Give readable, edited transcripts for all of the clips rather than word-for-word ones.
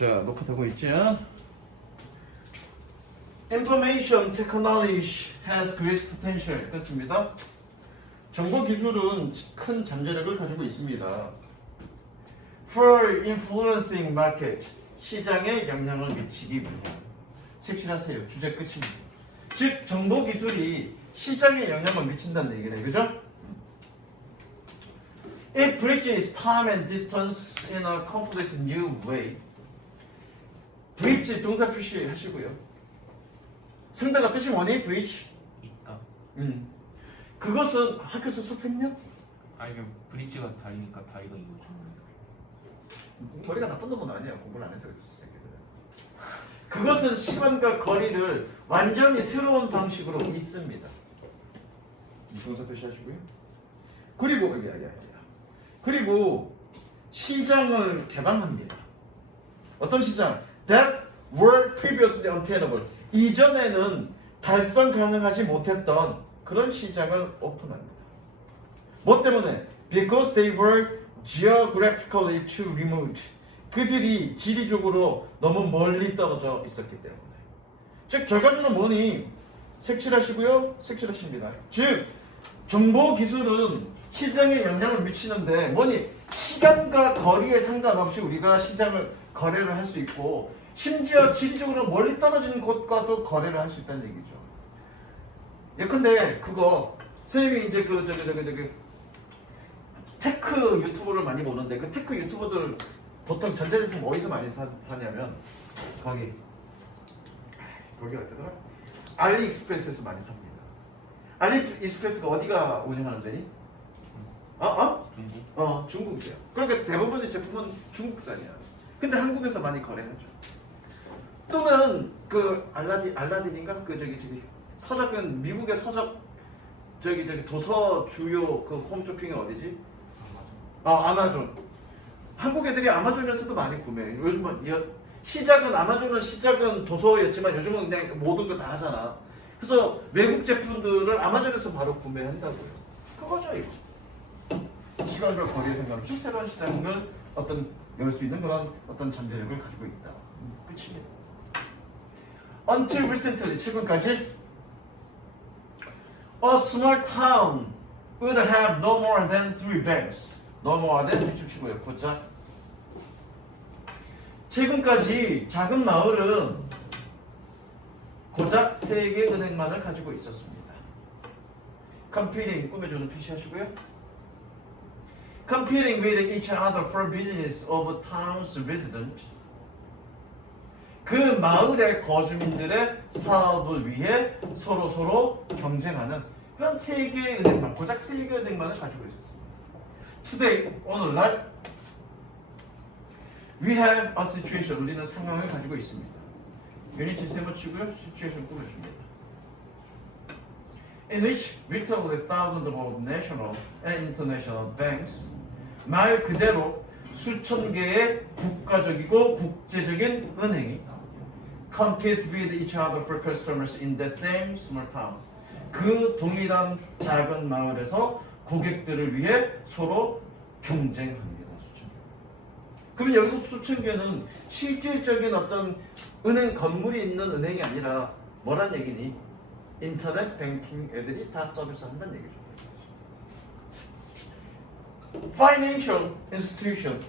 자, 녹화되고 있죠? Information technology has great potential. 그렇습니다. 정보 기술은 큰 잠재력을 가지고 있습니다. For influencing market. 시장에 영향을 미치기 위한. 색칠하세요. 주제 끝입니다. 즉, 정보 기술이 시장에 영향을 미친다는 얘기네. 그죠? It bridges time and distance in a complete new way. bridge 동사 표시하시고요. 상대가 뜻이 뭐니? bridge? 있다. 그것은 학교에서 수업했냐? 아 이게 브릿지가 다리니까 다리가 이거죠. 머리가 나쁜 놈은 아니야. 공부를 안 해서 그렇지. 그것은 시간과 거리를 완전히 새로운 방식으로 있습니다. 동사 표시하시고요. 그리고 그리고 시장을 개방합니다. 어떤 시장? That were previously unattainable. 이전에는 달성 가능하지 못했던 그런 시장을 오픈합니다. 뭐 때문에? Because they were geographically too remote. 그들이 지리적으로 너무 멀리 떨어져 있었기 때문에. 즉 결과적으로 뭐니? 색칠하시고요. 색칠하십니다. 즉 정보 기술은 시장에 영향을 미치는데 뭐니? 시간과 거리에 상관없이 우리가 시장을 거래를 할 수 있고 심지어 지리적으로 멀리 떨어진 곳과도 거래를 할 수 있다는 얘기죠. 예컨대 그거 선생님이 이제 테크 유튜브를 많이 보는데 그 테크 유튜버들 보통 전자제품 어디서 많이 사냐면 거기 어디더라? 알리익스프레스에서 많이 삽니다. 알리익스프레스가 어디가 운영하는 데니? 중국? 중국이야. 그러니까 대부분의 제품은 중국산이야. 근데 한국에서 많이 거래하죠. 또는 그 알라딘인가 그 서적은 미국의 서적 도서 주요 그 홈쇼핑이 어디지? 아마존. 한국 애들이 아마존에서도 많이 구매해. 요즘은 시작은 도서였지만 요즘은 그냥 모든 거 다 하잖아. 그래서 외국 제품들을 아마존에서 바로 구매한다고요. 그거죠 이거. 시간과 거리에 상관없이 새로운 시장을 열 수 있는 그런 어떤 잠재력을 가지고 있다. 끝입니다. Until recently, 최근까지 a small town would have no more than 3 banks. no more than 비축치고요. 고작 최근까지 작은 마을은 고작 3개 은행만을 가지고 있었습니다. Competing 꾸며주는 표시하시고요. Competing with each other for business of town's residents. 그 마을의 거주민들의 사업을 위해 서로 경쟁하는 그런 3개의 은행만, 고작 3개의 은행만을 가지고 있었습니다. Today, 오늘날 we have a situation, 우리는 상황을 가지고 있습니다. 유니티 세모치고요, situation 꾸며줍니다. In which literally thousands of national and international banks, 말 그대로 수천 개의 국가적이고 국제적인 은행이 compete with each other for customers in the same small town. 그 동일한 작은 마을에서 고객들을 위해 서로 경쟁합니다. 수천 개. 그러면 여기서 수천 개는 실질적인 어떤 은행 건물이 있는 은행이 아니라 뭐란 얘기니? 인터넷 뱅킹 애들이 다 서비스 한다는 얘기죠. Financial institution.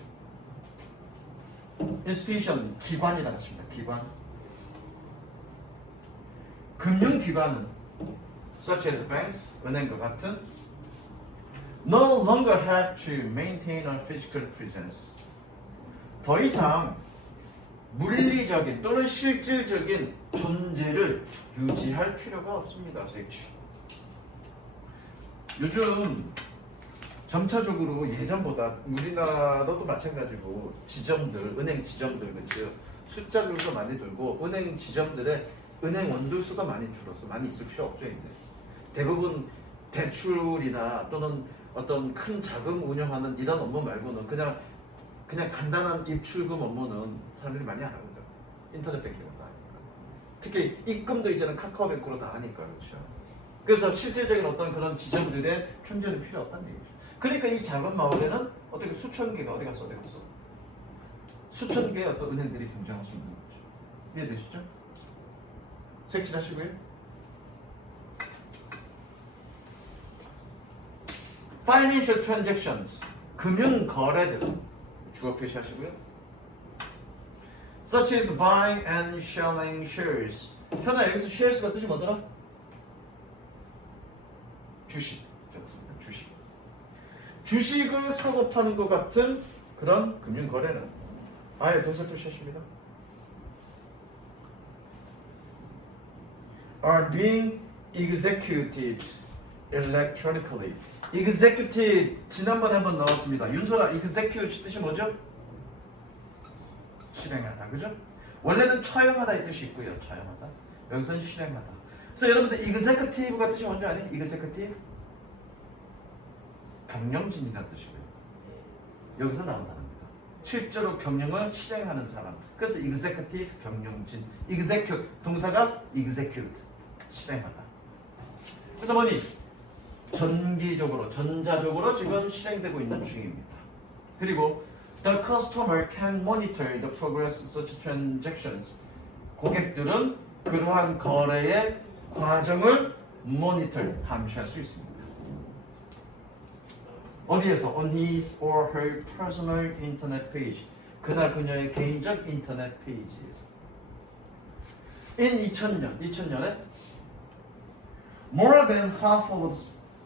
institution 기관이라는 뜻입니다. 기관. 금융기관은 such as banks, 은행과 같은 no longer have to maintain a physical presence. 더 이상 물리적인 또는 실질적인 존재를 유지할 필요가 없습니다. 요즘 점차적으로 예전보다 우리나라도 마찬가지고 지점들, 은행 지점들 그렇죠. 숫자들도 많이 들고 은행 지점들의 은행 원들 수가 많이 줄었어. 많이 있을 필요 없죠. 이제 대부분 대출이나 또는 어떤 큰 자금 운영하는 이런 업무 말고는 그냥 간단한 입출금 업무는 사람들이 많이 안 하거든. 인터넷 뱅킹으로 다 하니까. 특히 입금도 이제는 카카오뱅크로 다 하니까 그렇죠. 그래서 실질적인 어떤 그런 지점들의 존재는 필요 없다는 얘기죠. 그러니까 이 작은 마을에는 어떻게 수천 개가 어디 갔어? 수천 개의 어떤 은행들이 경쟁할 수 있는 거죠. 이해되시죠? 색칠하시고요. Financial transactions, 금융 거래들 주어 표시하시고요. Such as buying and selling shares. 현아 여기서 shares가 뜻이 뭐더라? 주식. 주식. 주식을 사고 파는 것 같은 그런 금융 거래는 아예 동사 표시하십니다. Are being executed electronically. executed 지난번에 한번 나왔습니다. 윤소라 execute 뜻이 뭐죠? 실행하다, 그죠? 원래는 처형하다 이 뜻이 있고요. 처형하다. 여기서는 실행하다. 그래서 여러분들 executive가 뜻이 뭔지 아니? executive 경영진이라는 뜻이고요. 여기서 나온다는 겁니다. 실제로 경영을 실행하는 사람. 그래서 executive 경영진. execute 동사가 execute 실행하다. 그래서 뭐니? 전기적으로, 전자적으로 지금 실행되고 있는 중입니다. 그리고 the customer can monitor the progress of such transactions. 고객들은 그러한 거래의 과정을 모니터, 감시할 수 있습니다. 어디에서? On his or her personal internet page. 그나 그녀의 개인적 인터넷 페이지에서. In 2000년에 more than half of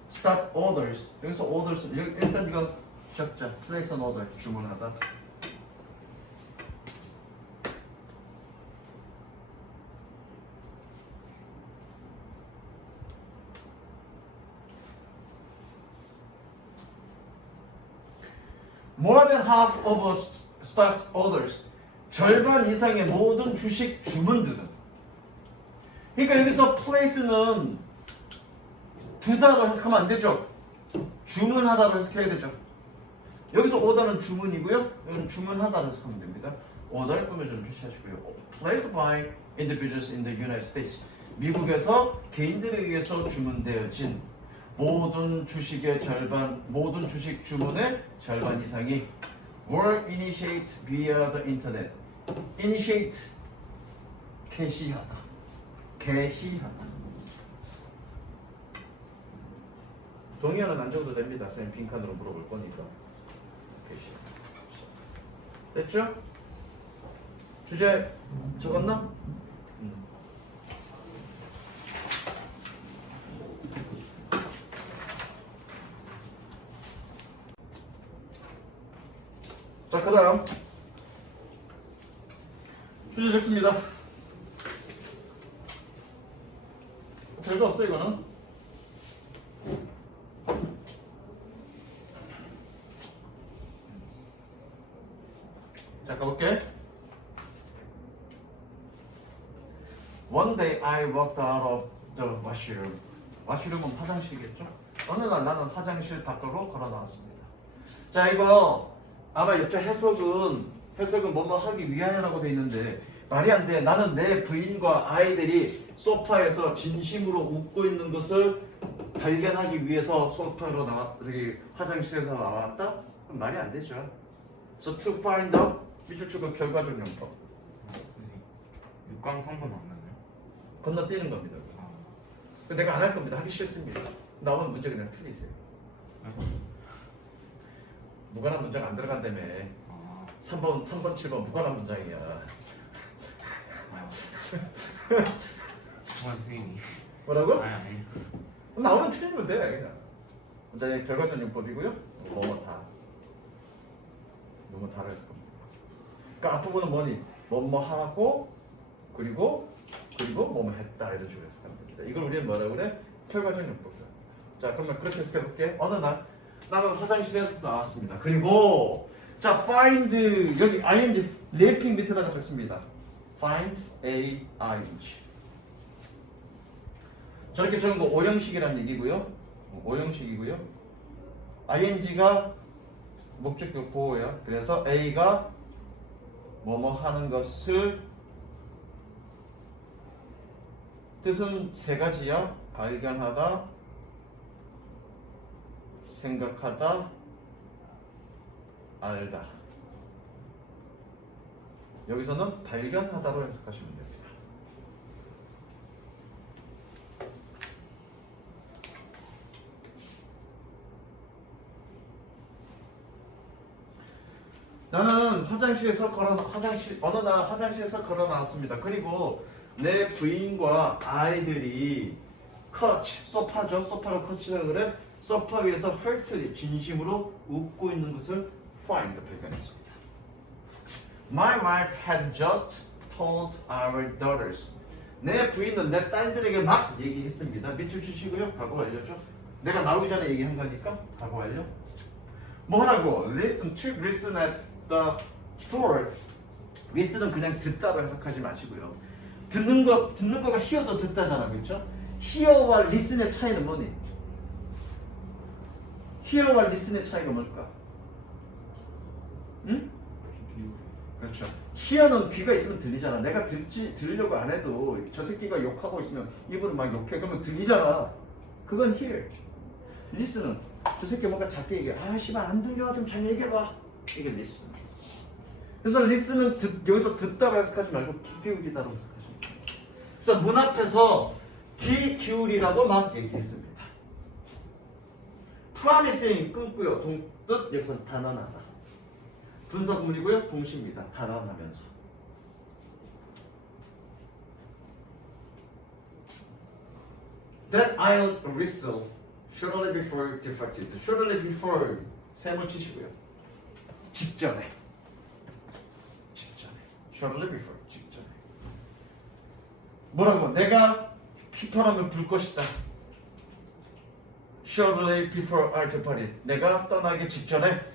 stock orders. 여기서 orders 일단 이거 적자. place an order 주문하다. More than half of stock orders. 절반 이상의 모든 주식 주문들은. 그러니까 여기서 place는 두다로 해석하면 안 되죠. 주문하다로 해석해야 되죠. 여기서 order는 주문이고요. 여기는 주문하다로 해석하면 됩니다. order 음을 표시하시고요. Placed by individuals in the United States. 미국에서 개인들에 의해서 주문되어진 모든 주식의 절반, 모든 주식 주문의 절반 이상이 were initiated via the internet. initiate 개시하다. 개시하다. 동의어는 안 적어도 됩니다. 선생님 빈칸으로 물어볼 거니까. 됐죠? 주제 적었나? 자, 그 다음 주제 적습니다. 별거 없어 이거는. 자, 가볼게. One day I walked out of the washroom. washroom은 화장실이겠죠? 어느 날 나는 화장실 밖으로 걸어 나왔습니다. 자, 이거 아마 옆에 해석은 뭐뭐 하기 위하여라고 돼 있는데 말이 안 돼. 나는 내 부인과 아이들이 소파에서 진심으로 웃고 있는 것을 발견하기 위해서 소파로 저기 화장실에서 나왔다? 그럼 말이 안 되죠. So to find out 미추측은 결과적 용법. 선생님, 육강성분 없나요? 건너뛰는 겁니다. 내가 안 할 겁니다. 하기 싫습니다. 나오는 문제 그냥 틀리세요. 무관한 문제가 안 들어간다며. 3번, 7번 무관한 문장이야. 선생님. 뭐라고? 아니. 나오면 틀리면 돼. 그냥. 문장의 결과적 용법이고요. 뭐뭐 다를 했을 겁니다. 그러니까 앞부분은 뭐니? 뭐뭐 하고 그리고 뭐뭐 했다 이런 식으로 해석하는 겁니다. 이걸 우리는 뭐라고 그래? 결과적 용법이다. 자, 그러면 그렇게 해석해볼게. 어느 날 나는 화장실에서 나왔습니다. 그리고 자, find 여기 ing 랩핑 밑에다가 적습니다. find a-ing. 저렇게 적은 거 오형식이라는 얘기고요. 오형식이고요. ing가 목적격 보호야. 그래서 a가 뭐뭐 하는 것을 뜻은 세 가지야. 발견하다, 생각하다, 알다. 여기서는 발견하다로 해석하시면 됩니다. 나는 어느 날 화장실에서 걸어 나왔습니다. 그리고 내 부인과 아이들이 소파죠. 소파로 커치를 그래. 소파 위에서 heartily 진심으로 웃고 있는 것을 발견했습니다. My wife had just told our daughters. 내 부인은 내 딸들에게 막 얘기했습니다. 밑줄 치시고요. 각오 완료죠. 내가 나오기 전에 얘기한 거니까 각오 완료. 뭐라고? Listen at the door. listen은 그냥 듣다로 해석하지 마시고요. 듣는 거가 hear도 듣다잖아, 그렇죠? hear와 listen의 차이는 뭐니? hear와 listen의 차이가 뭘까? 응? 그렇죠. hear는 귀가 있으면 들리잖아. 내가 들으려고 안 해도 저 새끼가 욕하고 있으면 입으로 막 욕해. 그러면 들리잖아. 그건 hear. listen은 저 새끼 뭔가 작게 얘기해. 아 씨발 안 들려. 좀 잘 얘기해봐. 이게 listen. 그래서 listen은 여기서 듣다로 해석하지 말고 귀 기울이다로 해석하시면 돼요. 그래서 문 앞에서 귀 기울이라고 막 얘기했습니다. promising 끊고요. 뜻 여기서 단언하다. 분사 구문이고요. 동시입니다. 단언하면서. That I'll whistle shortly before defected. shortly before 세모 치시고요. 직전에. shortly before 직전에. 뭐라고? 내가 휘파람을 불 것이다. shortly before I depart. 내가 떠나기 직전에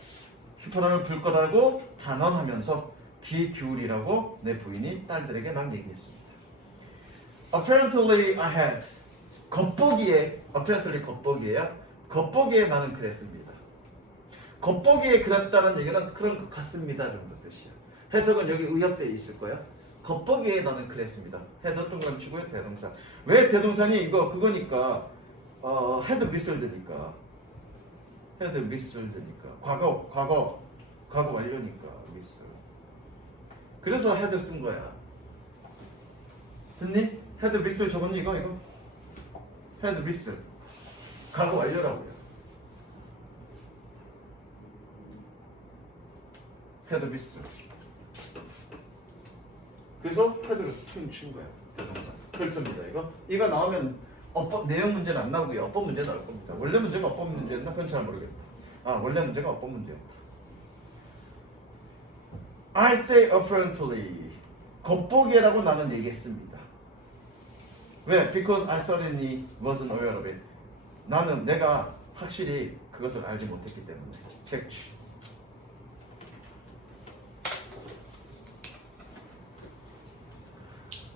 휘파람을 불 거라고 단언하면서 귀 기울이라고 내 부인이 딸들에게 막 얘기했습니다. Apparently I had. apparently 겉보기에 나는 그랬습니다. 겉보기에 그랬다는 얘기는 그런 것 같습니다 정도 뜻이야. 해석은 여기 의역되어 있을 거야. 겉보기에 나는 그랬습니다. 헤드 동그라미 치고요. 대동사. 왜 대동사니? 그거니까 헤드 미슬드니까. 헤드 미슬드니까. 과거 완료니까 미슬. 그래서 헤드 쓴 거야. 듣니? 헤드 미슬 적었니 이거? 헤드 미슬. 과거 완료라고요. 헤드 미슬. 그래서 헤드를 퉁 친 거야. 대동사. 펼쳐입니다 이거 나오면 어법 내용 문제는 안 나오고요. 어법 문제 나올 겁니다. 원래 문제가 어법 문제였나? 그건 잘 모르겠다. 원래 문제가 어법 문제였다. I say apparently. 겉보기라고 나는 얘기했습니다. 왜? Because I certainly wasn't aware of it. 내가 확실히 그것을 알지 못했기 때문에. 색취.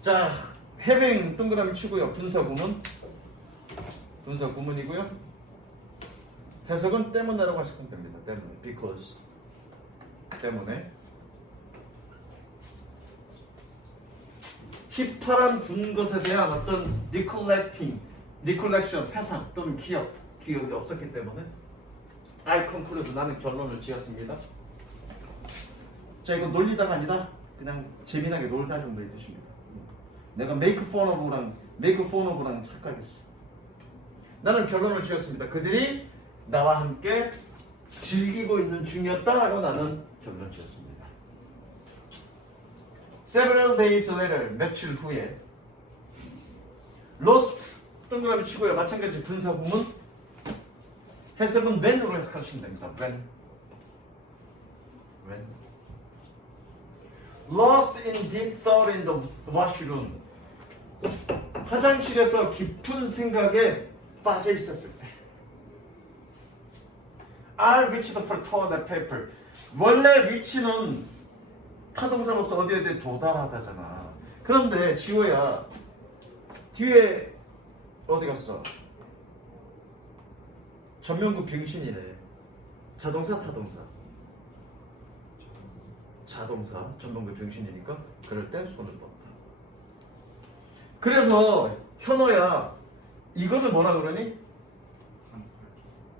자, having 동그라미 치고요. 분사 구문이고요. 해석은 때문에라고 하시면 됩니다. 때문에. because. 때문에. 휘파람 분 것에 대한 어떤 recollection, 회상 또는 기억이 없었기 때문에 I conclude, 나는 결론을 지었습니다. 자, 이거 놀리다가 아니라 그냥 재미나게 놀다 정도의 뜻입니다. 내가 make fun of랑 착각했어. 나는 결론을 지었습니다. 그들이 나와 함께 즐기고 있는 중이었다라고 나는 결론 지었습니다. Several days later, 며칠 후에 lost 동그라미 치고요. 마찬가지 분사 구문 해석은 when으로 해석하시면 됩니다. when lost in deep thought in the washroom. 화장실에서 깊은 생각에 빠져 있었을 때. I reached for toilet paper. 원래 reach는 타동사로서 어디에 도달하다잖아. 그런데 지호야 뒤에 어디 갔어? 전면구 병신이네. 자동사 타동사? 자동사 전면구 병신이니까 그럴 때 손을 뻗다. 그래서 현호야 이거를 뭐라 그러니?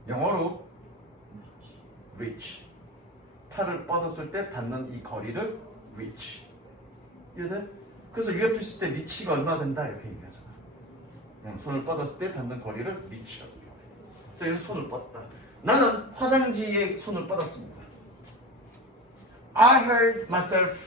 영어로 reach. 팔을 뻗었을 때 닿는 이 거리를 reach. 이해돼? 그래서 UFC 때 미치가 얼마 된다 이렇게 얘기하잖아. 그냥 손을 뻗었을 때 닿는 거리를 미치라고 얘기해. 그래서 손을 뻗다. 나는 화장지에 손을 뻗었습니다. I heard myself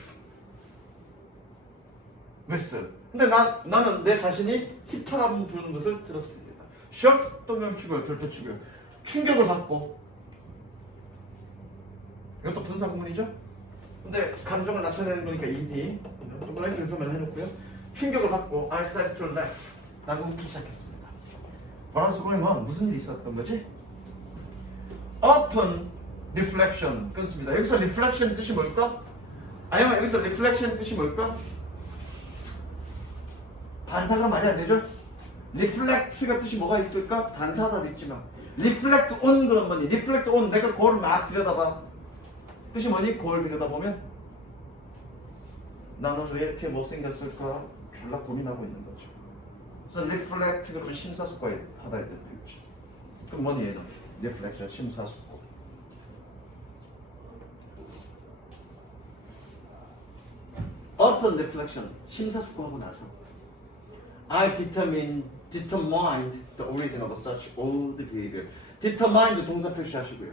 whistle. 근데 나는 내 자신이 휘파람 부는 것을 들었습니다. shock 동명치고요, 별표치고요. 충격을 받고. 이것도 분사 구문이죠? 근데 감정을 나타내는 거니까 ED. 동그라미 별표만 해놓고요. 충격을 받고 I started to laugh. 나가 웃기 시작했습니다. What was going on? 무슨 일이 있었던 거지? Open reflection 끊습니다. 여기서 reflection 뜻이 뭘까? 아니면 여기서 reflection 뜻이 뭘까? 반사가 말이 안 되죠? reflect가 뜻이 뭐가 있을까? 반사가 다 있지만 reflect on 그런 거니. reflect on 내가 거울을 막 들여다봐. 뜻이 뭐니? 거울 들여다보면 나는 왜 이렇게 못생겼을까? 졸라 고민하고 있는 거죠. 그래서 reflect 그러면 심사숙고하다 이런 뜻이죠. 그럼 뭐니 얘는? reflection 심사숙고. Upon reflection 심사숙고하고 나서 I determined the origin of such old behavior. determined 동사 표시하시고요.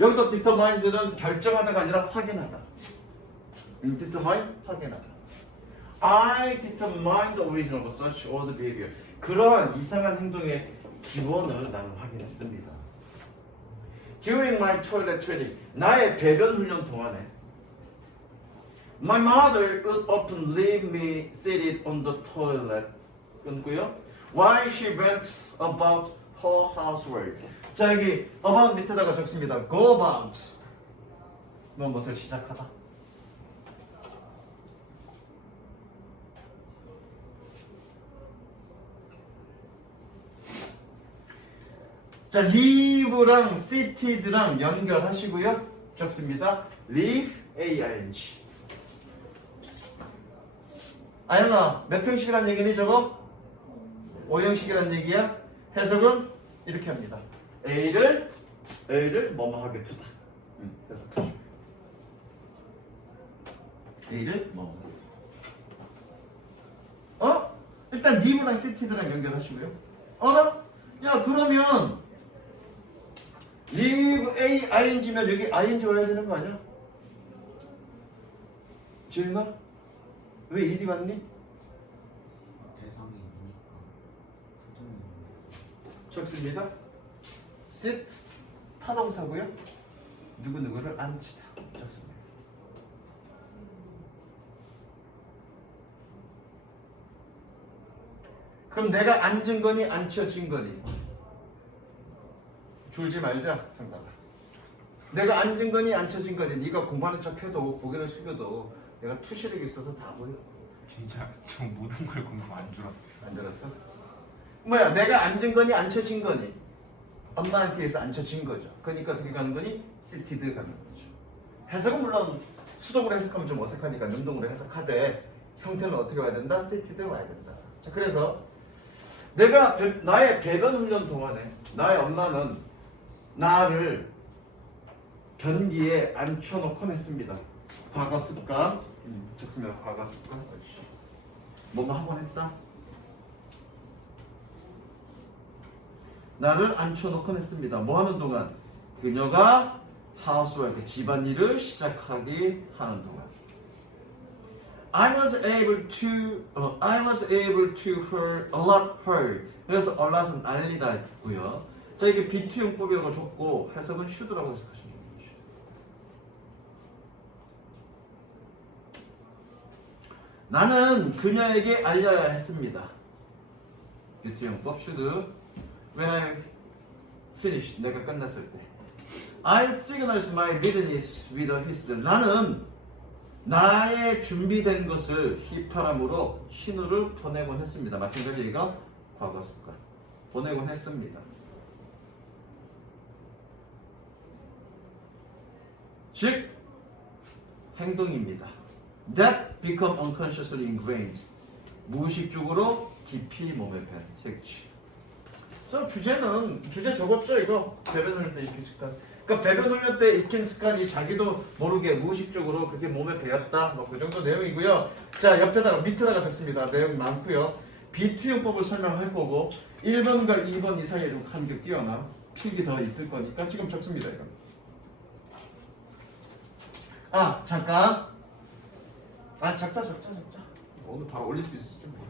여기서 determined는 결정하다가 아니라 확인하다. determine 확인하다. I determined the origin of such old behavior. 그러한 이상한 행동의 기원을 나는 확인했습니다. During my toilet training, 나의 배변 훈련 동안에 my mother would often leave me seated on the toilet. 끊고요. While she went about her housework. 자 여기 about 밑에다가 적습니다. Go about. 무엇을 시작하다. 자, leave랑 seated랑 연결하시고요. 적습니다. leave, A-I-N-G. 아영아, 몇 형식이란 얘기니 저거? 5형식이란 얘기야? 해석은 이렇게 합니다. A를 뭐뭐하게 두다. 해석하시고요. A를 뭐뭐하게 두다. 일단 leave랑 seated랑 연결하시고요. 야 그러면 leave A, ING면 여기 ING 와야 되는 거 아니야? 지은아? 왜 ED 왔니? 대상이 이니까 부동이 적습니다. sit 타동사고요. 누구누구를 앉히다. 적습니다. 그럼 내가 앉은 거니 앉혀진 거니? 줄지 말자 상담아. 내가 앉은 거니 앉혀진 거니? 네가 공부하는 척해도 고개를 숙여도 내가 투시력이 있어서 다 보여. 진짜 저 모든 걸 공부 안 줄었어요. 안 들었어? 뭐야? 내가 앉은 거니 앉혀진 거니? 엄마한테 의해서 앉혀진 거죠. 그러니까 어떻게 가는 거니? seated 가는 거죠. 해석은 물론 수동으로 해석하면 좀 어색하니까 능동으로 해석하되 형태는 어떻게 와야 된다? seated 와야 된다. 자, 그래서 내가 나의 배변 훈련 동안에 나의 엄마는 나를 변기에 앉혀놓곤 했습니다. 과거 습관. 적습니다. 과거 습관. 뭐뭐 하곤 했다. 나를 앉혀놓곤 했습니다. 뭐 하는 동안? 그녀가 housework, 집안일을 시작하게 하는 동안. I was able to alert her. 그래서 alert은 알리다 했고요. 자, 이게 비투용법이라고 줬고 해석은 should라고 해석하시면 됩니다. 나는 그녀에게 알려야 했습니다. 비투용법 should. When I finished, 내가 끝났을 때. I signaled my readiness with a whistle. 나는 나의 준비된 것을 휘파람으로 신호를 보내곤 했습니다. 마찬가지 이거 과거 습관. 보내곤 했습니다. 즉 행동입니다. That become unconsciously ingrained. 무의식적으로 깊이 몸에 밴 색치. 그래서 주제 적었죠 이거. 배변을 때 이렇게 습관. 그러니까 배변 훈련 때 익힌 습관이 자기도 모르게 무의식적으로 그렇게 몸에 배었다. 뭐 그 정도 내용이고요. 자, 옆에다가 밑에다가 적습니다. 내용 많고요. 비투용법을 설명할 거고 1번과 2번 이 사이에 좀 간격 띄어나 필기 더 있을 거니까 지금 적습니다. 이거. 아, 잠깐. 아, 적자. 오늘 다 올릴 수 있을지 모르겠네.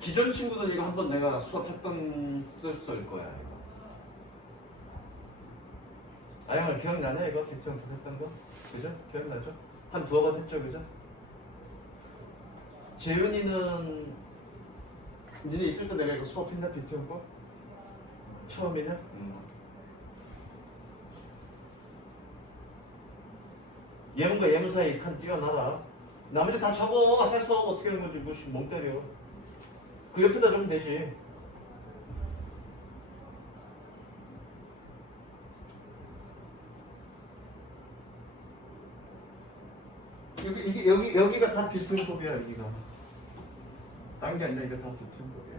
기존 친구들 이거 한번 내가 수업했던 쓸 거야 이거. 아영아 기억나냐 이거 기존 했던 거? 그죠? 기억나죠? 한 두어 번 했죠, 그죠? 재윤이는 니네 있을 때 내가 이거 수업했나 비트온 거? 처음이냐? 예문과 예문 사이 칸 띄어놔라. 나머지 다 적어. 해서 어떻게 하는 건지 멍 때려. 그 옆에다 적으면 되지. 여기가 다 비트용법이야. 여기가 딴 게 아니라 이게 다 비트용법이야.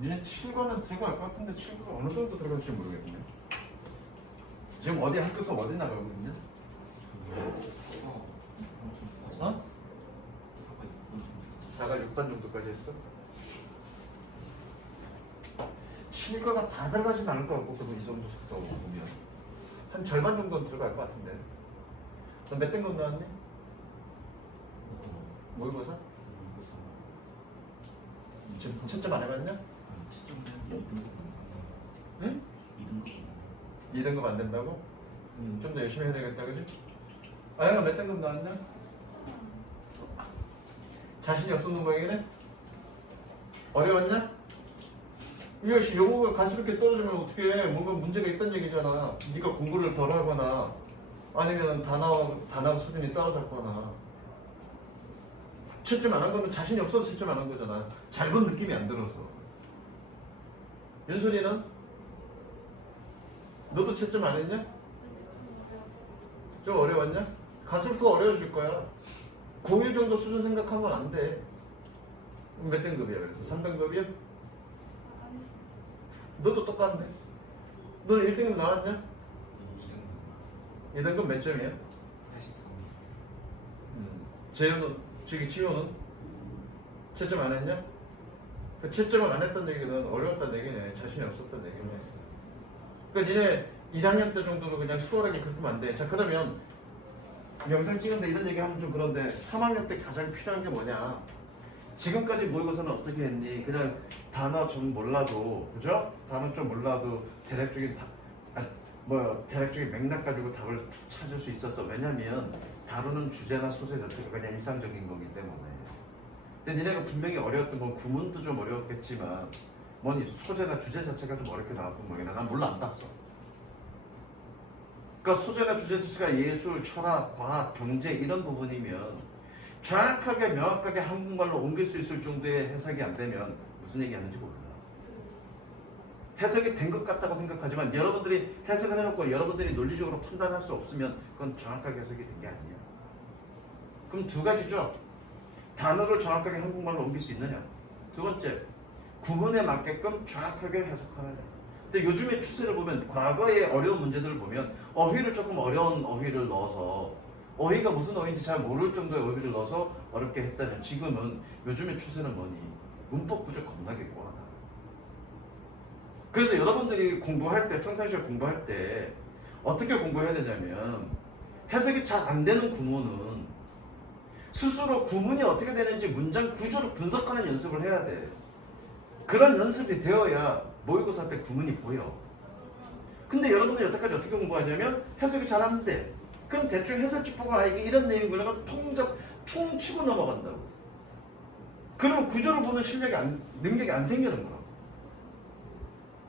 니네 7과는 들어갈 것 같은데 7과가 어느 정도 들어갈지 모르겠네. 지금 어디 학교 수업 어디 나가거든요? 어? 4가 6반 정도까지 했어? 7과가 다 들어가진 않을 것 같고 그래도 이 정도 속도 보면 한 절반 정도는 들어갈 것 같은데. 너 몇 등급 나왔니? 모의고사? 지금 채점 안 해봤냐? 응? 2등급 안 된다고? 좀 더 열심히 해야 되겠다, 그지? 아영아 몇 등급 나왔냐? 자신이 없었는 모양이네? 어려웠냐? 이것이 영어가 가스럽게 떨어지면 어떻게 해? 뭔가 문제가 있다는 얘기잖아. 네가 공부를 덜 하거나 아니면 단어 수준이 떨어졌거나 채점 안 한 거면 자신이 없어서 채점 안 한 거잖아. 잘 본 느낌이 안 들어서. 윤솔이는? 너도 채점 안 했냐? 좀 어려웠냐? 갈수록 더 어려워질 거야. 01 정도 수준 생각하면 안 돼. 몇 등급이야? 그래서 3등급이야? 너도 똑같네. 너는 1등급 나왔냐? 2등급 몇 점이야? 83. 재현은, 지호는? 채점 안 했냐? 그 채점을 안 했던 얘기는 어려웠다는 얘기네. 자신이 없었던 얘기네. 그러니까 니네 1학년 때 정도로 그냥 수월하게 그렇게 하면 안 돼. 자, 그러면 영상 찍은데 이런 얘기 하면 좀 그런데 3학년 때 가장 필요한 게 뭐냐? 지금까지 모의고사는 어떻게 했니? 그냥 단어 좀 몰라도, 그죠? 단어 좀 몰라도 대략적인 대략적인 맥락 가지고 답을 찾을 수 있었어. 왜냐면 다루는 주제나 소재 자체가 그냥 일상적인 거기 때문에. 근데 니네가 분명히 어려웠던 건 구문도 좀 어려웠겠지만 뭐니 소재나 주제 자체가 좀 어렵게 나왔던 모양이야. 난 몰라 안 봤어. 그러니까 소재나 주제 자체가 예술, 철학, 과학, 경제 이런 부분이면 정확하게 명확하게 한국말로 옮길 수 있을 정도의 해석이 안 되면 무슨 얘기하는지 몰라. 해석이 된 것 같다고 생각하지만 여러분들이 해석을 해놓고 여러분들이 논리적으로 판단할 수 없으면 그건 정확하게 해석이 된 게 아니야. 그럼 두 가지죠. 단어를 정확하게 한국말로 옮길 수 있느냐. 두 번째, 구문에 맞게끔 정확하게 해석하느냐. 근데 요즘의 추세를 보면 과거의 어려운 문제들을 보면 어휘를 조금 어려운 어휘를 넣어서 어휘가 무슨 어휘인지 잘 모를 정도의 어휘를 넣어서 어렵게 했다면 지금은 요즘의 추세는 뭐니? 문법 부족 겁나게 꼬아나. 그래서 여러분들이 공부할 때, 평상시에 공부할 때 어떻게 공부해야 되냐면 해석이 잘 안 되는 구문은 스스로 구문이 어떻게 되는지 문장 구조를 분석하는 연습을 해야 돼. 그런 연습이 되어야 모의고사 때 구문이 보여. 근데 여러분들 여태까지 어떻게 공부하냐면 해석이 잘 안 돼. 그럼 대충 해설집 보고 이게 이런 내용이구나 퉁 치고 넘어간다고. 그러면 구조를 보는 능력이 안 생기는 거야.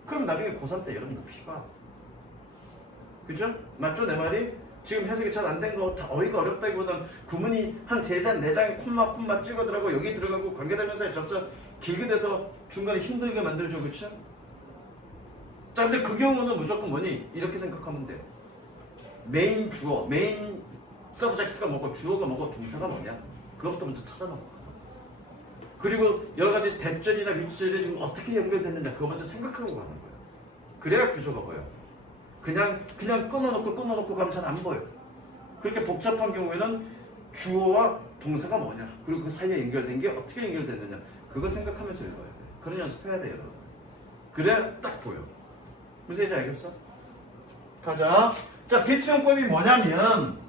그럼 나중에 고3 때 여러분들 피가. 그죠? 맞죠 내 말이? 지금 해석이 잘 안 된 거 다 어휘가 어렵다기보다는 구문이 한 3장 4장에 콤마 찍어들어가고 여기 들어가고 관계대명사에 접사 길게 돼서 중간에 힘들게 만들죠. 그쵸? 자 근데 그 경우는 무조건 뭐니? 이렇게 생각하면 돼. 메인 주어, 메인 서브젝트가 뭐고 주어가 뭐고 동사가 뭐냐? 그것부터 먼저 찾아놓고 그리고 여러 가지 대절이나 윗절이 지금 어떻게 연결됐느냐 그거 먼저 생각하고 가는 거예요. 그래야 구조가 보여. 그냥 끊어놓고 가면 잘 안 보여. 그렇게 복잡한 경우에는 주어와 동사가 뭐냐 그리고 그 사이에 연결된 게 어떻게 연결됐느냐 그거 생각하면서 읽어야 돼. 그런 연습해야 돼요 여러분. 그래야 딱 보여. 무슨 얘기인지 알겠어? 가자. 자 비투용법이 뭐냐면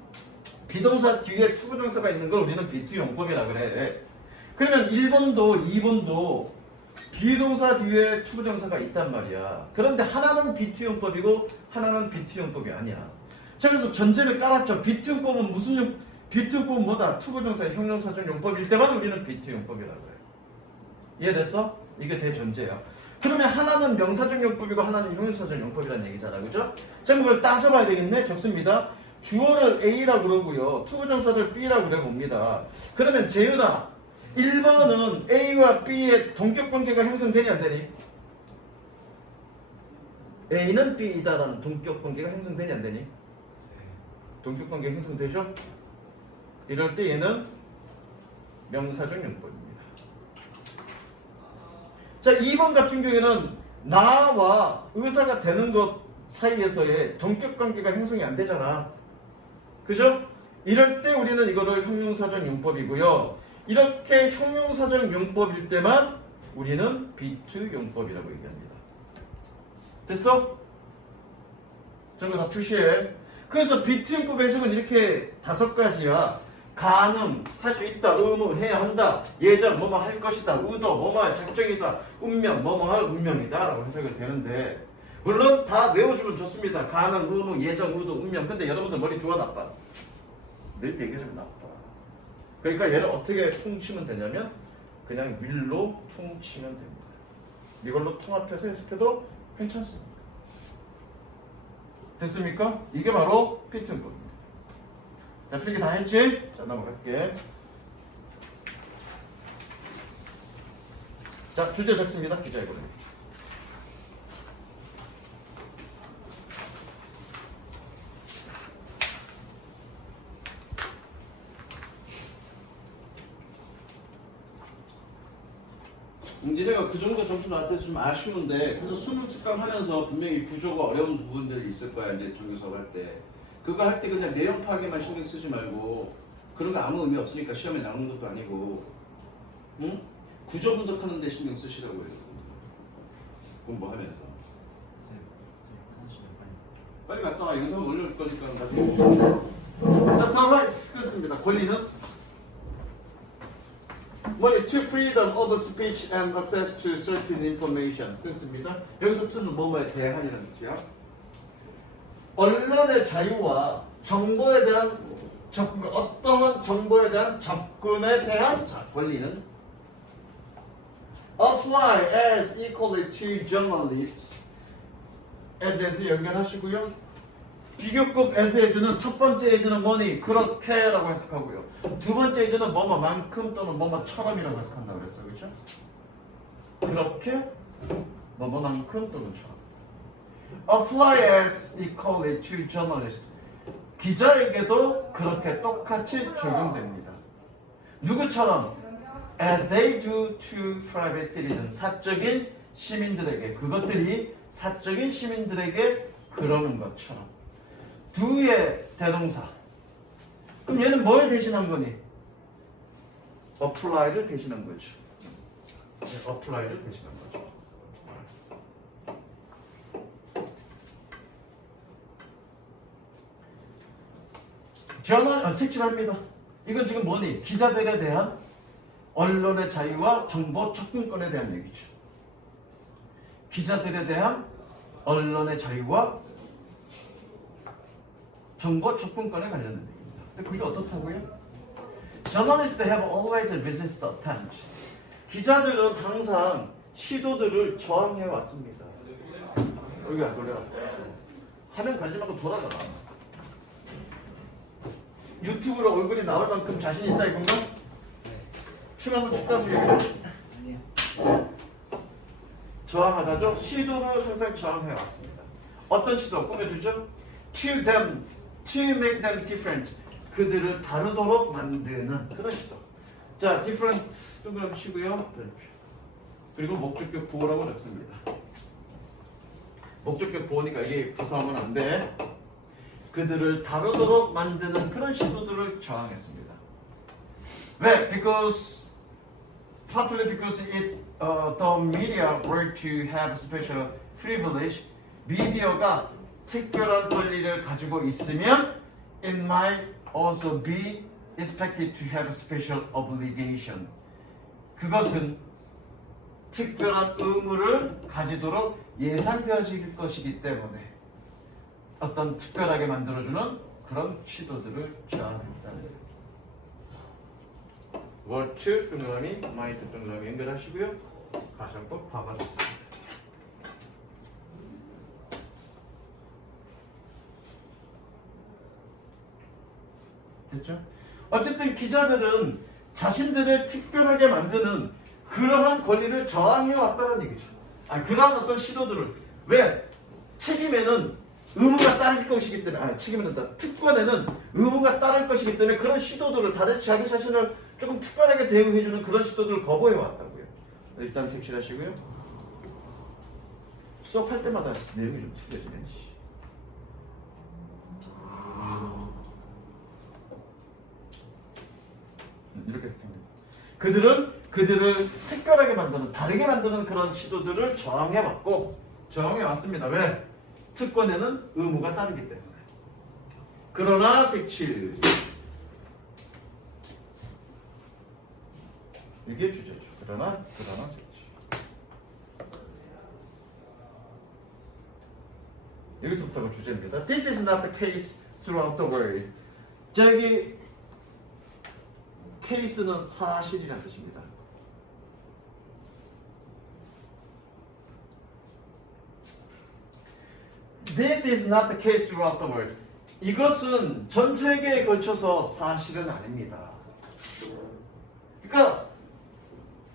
비동사 뒤에 투부정사가 있는 걸 우리는 비투용법이라 그래. 그러면 1번도 2번도 비동사 뒤에 투부정사가 있단 말이야. 그런데 하나는 비투용법이고 하나는 비투용법이 아니야. 자 그래서 전제를 깔았죠. 비투용법은 비투용법은 뭐다? 투부정사의 형용사적 용법일 때만 우리는 비투용법이라고 해요. 이해됐어? 이게 대전제야. 그러면 하나는 명사적 용법이고 하나는 형용사적 용법이라는 얘기잖아. 그죠? 자 그럼 그걸 따져봐야 되겠네. 좋습니다. 주어를 A라고 그러고요. 투부정사를 B라고 그래 봅니다. 그러면 재윤아 1번은 A와 B의 동격관계가 형성되니 안 되니? A는 B이다라는 동격관계가 형성되니 안 되니? 동격관계가 형성되죠? 이럴 때 얘는 명사적 용법입니다. 자 2번 같은 경우에는 나와 의사가 되는 것 사이에서의 동격관계가 형성이 안 되잖아. 그죠? 이럴 때 우리는 이거를 형용사적 용법이고요. 이렇게 형용사적 용법일 때만 우리는 비투 용법이라고 얘기합니다. 됐어? 저거 다 표시해. 그래서 비투 용법 해석은 이렇게 5가지야. 가능, 할 수 있다, 의무, 해야 한다, 예정, 뭐뭐 할 것이다, 의도, 뭐뭐 할 작정이다, 운명, 뭐뭐 할 운명이다 라고 해석이 되는데 물론 다 외워주면 좋습니다. 가능, 의무, 예정, 의도, 운명. 근데 여러분들 머리 좋아 나빠? 늘 얘기하자면 나빠. 그러니까 얘를 어떻게 퉁치면 되냐면 그냥 밀로 퉁치면 됩니다. 이걸로 통합해서 해석해도 괜찮습니다. 됐습니까? 이게 바로 비투용법입니다. 자, 필기 다 했지? 자, 넘어갈게. 자, 주제 적습니다. 기자회견. 니네가 그 정도 점수 나한테서 좀 아쉬운데 그래서 수능 특강 하면서 분명히 구조가 어려운 부분들이 있을 거야 이제 종교 수업 할 때 그거 할 때 그냥 내용 파악에만 신경 쓰지 말고 그런 거 아무 의미 없으니까 시험에 나오는 것도 아니고 응? 구조 분석하는 데 신경 쓰시라고요 공부하면서 빨리 갔다 와 영상 올려줄 거니까 나중에 자, 다음 끊습니다. 권리는 뭐니? To freedom of speech and access to certain information. 끊습니다. 여기서 to는 뭐뭐에 대한이라는 뜻이야. 언론의 자유와 정보에 대한 어떠한 정보에 대한 접근에 대한 권리는 apply as equally to journalists. as 연결하시고요. 비교급 as는 첫 번째 as는 뭐니? 그렇게라고 해석하고요. 두 번째 as는 뭐뭐만큼 또는 뭐뭐처럼이라고 해석한다고 그랬어. 그렇죠? 그렇게 뭐뭐만큼 또는 처럼. apply as equally to journalists. 기자에게도 그렇게 똑같이 적용됩니다. 누구처럼? as they do to private citizens. 사적인 시민들에게 그것들이 사적인 시민들에게 그러는 것처럼. do의 대동사. 그럼 얘는 뭘 대신한 거니? apply를 대신한 거죠. apply를 대신한 거죠. 색칠합니다. 이건 지금 뭐니? 기자들에 대한 언론의 자유와 정보 접근권에 대한 얘기죠. 기자들에 대한 언론의 자유와 정보 접근권에 관련된 얘기입니다. 근데 그게 어떻다고요? Journalists have always resisted attempts. 기자들은 항상 시도들을 저항해 왔습니다. 여기가 그래요. 화면 가지 말고 돌아가라. 유튜브로 얼굴이 나올 만큼 자신 있다 이건가? 춤 한번 춥다고 얘기해. 아니요. 저항하다죠. 시도를 항상 저항해 왔습니다. 어떤 시도 꾸며주죠? To make them different. 그들을 다르도록 만드는 그런 시도. 자, different 동그라미 치고요. 그리고 목적격 보호라고 적습니다. 목적격 보호니까 이게 부사하면 안 돼. 그들을 다르도록 만드는 그런 시도들을 저항했습니다. 왜? Partly because the media were to have special privilege. 미디어가 특별한 권리를 가지고 있으면 it might also be expected to have special obligation. 그것은 특별한 의무를 가지도록 예상되어질 것이기 때문에 어떤 특별하게 만들어주는 그런 시도들을 저항했다는 거예요. 월트 동그라미, 마이트 동그라미 연결하시고요. 가정법 봐봐주세요. 됐죠? 어쨌든 기자들은 자신들을 특별하게 만드는 그러한 권리를 저항해 왔다는 얘기죠. 그러한 어떤 시도들을 왜? 책임에는 의무가 따를 것이기 때문에 책임에는 특권에는 의무가 따를 것이기 때문에 그런 시도들을 자기 자신을 조금 특별하게 대우해주는 그런 시도들을 거부해 왔다고요. 일단 색칠하시고요. 수업할 때마다 내용이 좀 틀려지네. 이렇게 색칠합니다. 그들을 특별하게 만드는 다르게 만드는 그런 시도들을 저항해 왔습니다. 왜? 특권에는 의무가 따르기 때문에. 그러나 색칠. 이게 주제죠. 그러나 색칠. 여기서부터가 주제입니다. This is not the case throughout the world. 저기 케이스는 사실이라는 뜻입니다. This is not the case throughout the world. 이것은 전 세계에 걸쳐서 사실은 아닙니다. 그러니까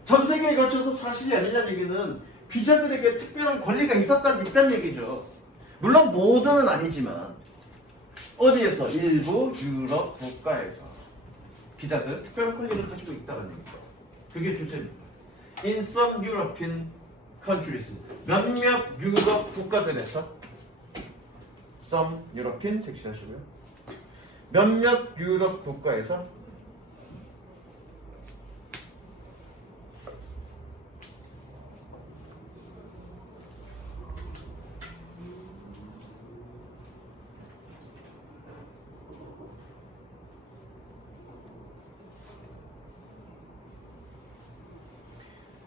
전 세계에 걸쳐서 사실이 아니냐는 얘기는 기자들에게 특별한 권리가 있다는 얘기죠. 물론 모두는 아니지만 어디에서? 일부 유럽 국가에서 기자들은 특별한 권리를 가지고 있다는 얘기죠. 그게 주제입니다. In some European countries. 몇몇 유럽 국가들에서 some European 색칠하시고요. 몇몇 유럽 국가에서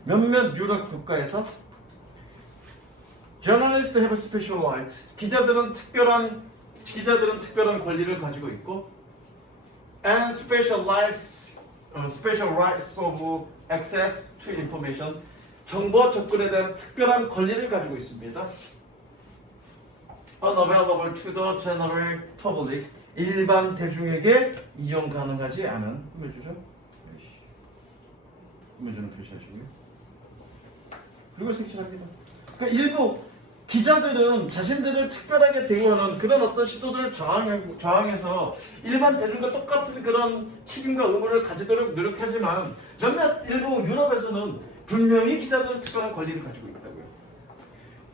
몇몇 유럽 국가에서 Journalists have special rights. 기자들은 특별한 권리를 가지고 있고, and special rights of access to information. 정보 접근에 대한 특별한 권리를 가지고 있습니다. Unavailable to the general public. 일반 대중에게 이용 가능하지 않은 꾸며주죠. 꾸며주는 표시하시고요. 그리고 색칠합니다. 그러니까 일부 기자들은 자신들을 특별하게 대우하는 그런 어떤 시도들을 저항해서 일반 대중과 똑같은 그런 책임과 의무를 가지도록 노력하지만 일부 유럽에서는 분명히 기자들은 특별한 권리를 가지고 있다고요.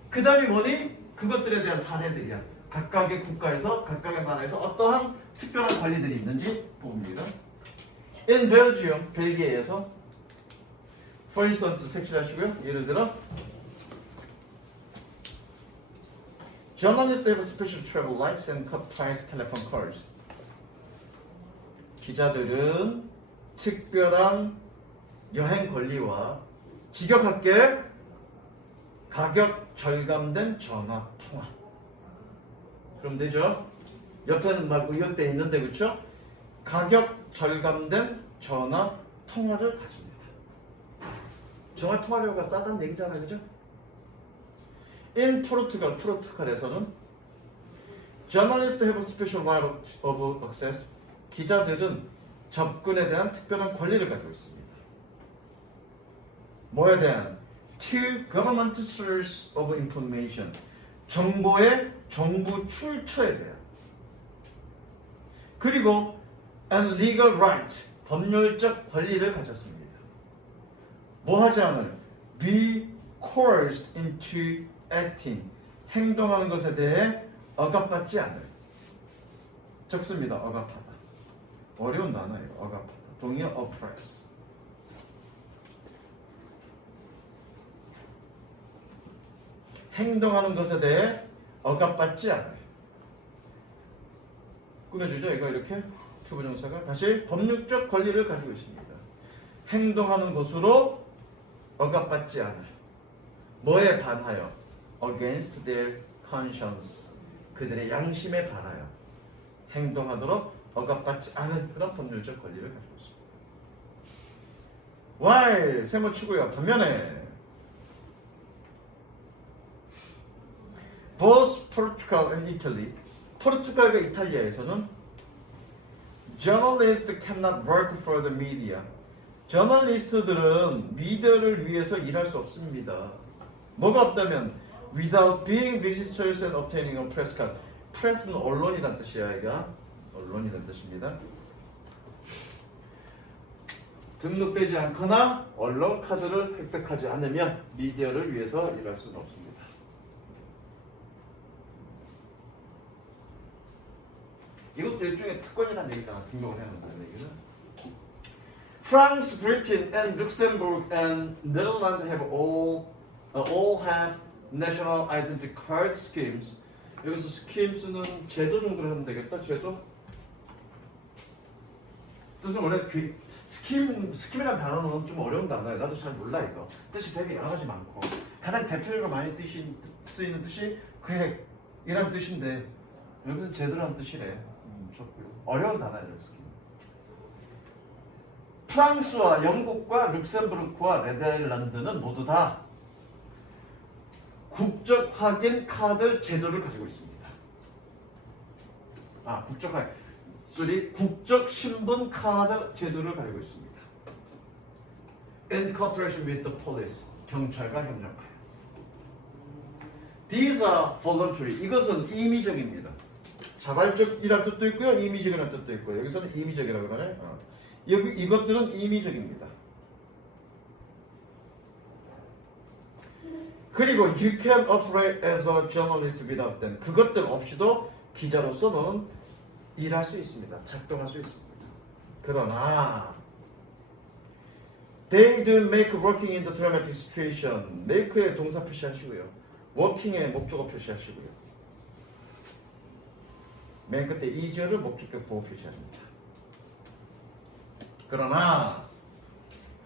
그 다음이 뭐니? 그것들에 대한 사례들이야. 각각의 국가에서 각각의 나라에서 어떠한 특별한 권리들이 있는지 봅니다. In Belgium, 벨기에에서 for instance 색칠하시고요. 예를 들어 Journalists have special travel rights and cut price telephone calls. 기자들은 특별한 여행 권리와 직역할게 가격 절감된 전화 통화. 그럼 되죠? 옆에는 막 의역돼 있는데 그렇죠? 가격 절감된 전화 통화를 가집니다. 전화 통화료가 싸다는 얘기잖아요, 그죠? In 포르투갈에서는 Journalists have a special right of access. 기자들은 접근에 대한 특별한 권리를 가지고 있습니다. 뭐에 대한? To government source of information. 정보의 정부 출처에 대한. 그리고 and legal rights. 법률적 권리를 가졌습니다. 뭐 하지 않을? Be coerced into acting. 행동하는 것에 대해 억압받지 않을. 적습니다. 억압하다. 어려운 단어예요. 억압하다. 동의어 oppress. 행동하는 것에 대해 억압받지 않아요. 꾸며주죠. 이거 이렇게 투부정사가 다시 법률적 권리를 가지고 있습니다. 행동하는 것으로 억압받지 않아요. 뭐에 반하여? Against their conscience. 그들의 양심에 반하여 행동하도록 억압받지 않은 그런 법률적 권리를 가지고 있습니다. While 세모치고요. 반면에 both Portugal and Italy, 포르투갈과 이탈리아에서는 journalists cannot work for the media. 저널리스트들은 미디어를 위해서 일할 수 없습니다. 뭐가 없다면 without being registered and obtaining a press card. 프레스는 언론이란 뜻이야, 이가. 언론이란 뜻입니다. 등록되지 않거나 언론 카드를 획득하지 않으면 미디어를 위해서 일할 수는 없습니다. 이것도 일종의 특권이라는 얘기잖아. 등록을 해야 한다는 얘기는. France, Britain, and Luxembourg and Netherlands have all have national identity card schemes. 여기서 schemes는 제도 정도로 하면 되겠다. 제도. 뜻은 원래 스킴이라는 단어는 좀 어려운 단어예요. 나도 잘 몰라 이거. 뜻이 되게 여러 가지 많고 가장 대표적으로 많이 쓰이는 뜻이 계획이란 뜻인데 여기서 제도라는 뜻이래. 좋고요. 어려운 단어예요. 스킴. 프랑스와 영국과 룩셈부르크와 네덜란드는 모두 다 국적 확인 카드 제도를 가지고 있습니다. 국적 신분 카드 제도를 가지고 있습니다. In cooperation with the police, 경찰과 협력하여. These are voluntary. 이것은 임의적입니다. 자발적이라는 뜻도 있고요, 임의적이라는 뜻도 있고요. 여기서는 임의적이라고 그러네. 이것들은 임의적입니다. 그리고 you can operate as a journalist without them. 그것들 없이도 기자로서는 일할 수 있습니다. 작동할 수 있습니다. 그러나 they do make working in the dramatic situation. make의 동사 표시하시고요. working의 목적어 표시하시고요. 맨 끝에 is를 목적격 보호 표시하십니다. 그러나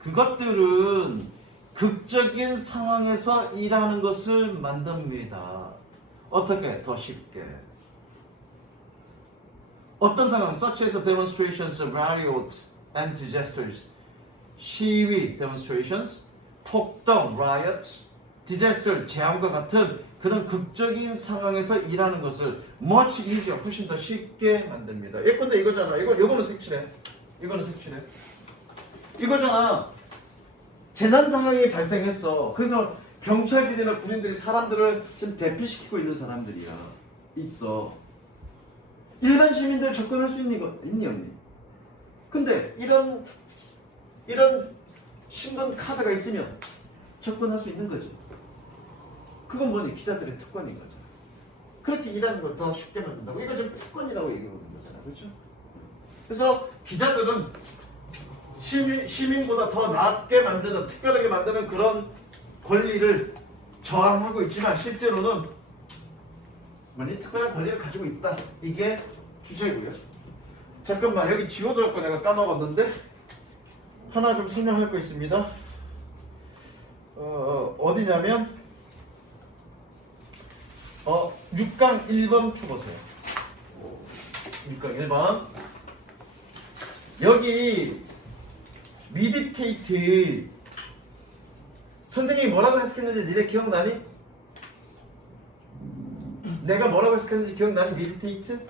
그것들은 극적인 상황에서 일하는 것을 만듭니다. 어떻게? 더 쉽게. 어떤 상황? Such as demonstrations, riots, and disasters. 시위, demonstrations, 폭동, riots, disaster, 재앙과 같은 그런 극적인 상황에서 일하는 것을 much easier, 훨씬 더 쉽게 만듭니다. 예컨대 이거잖아. 이거는 색칠해. 이거는 색칠해. 이거잖아. 재난 상황이 발생했어. 그래서 경찰들이나 군인들이 사람들을 좀 대피시키고 있는 사람들이야. 있어. 일반 시민들 접근할 수 있니 없니? 근데 이런 신분 카드가 있으면 접근할 수 있는 거지. 그건 뭐니? 기자들의 특권인 거잖아. 그렇게 일하는 걸 더 쉽게 만든다고. 이거 좀 특권이라고 얘기하는 거잖아. 그렇죠? 그래서 기자들은 시민보다 더 낫게 만드는, 특별하게 만드는 그런 권리를 저항하고 있지만 실제로는 특별한 권리를 가지고 있다. 이게 주제고요. 잠깐만 여기 지워줄 거 내가 까먹었는데 하나 좀 설명할 거 있습니다. 어디냐면 6강 1번 펴보세요. 6강 1번 여기 미디테이트 선생님이 뭐라고 해석했는지 니네 기억나니? 내가 뭐라고 해석했는지 기억나니? 미디테이트?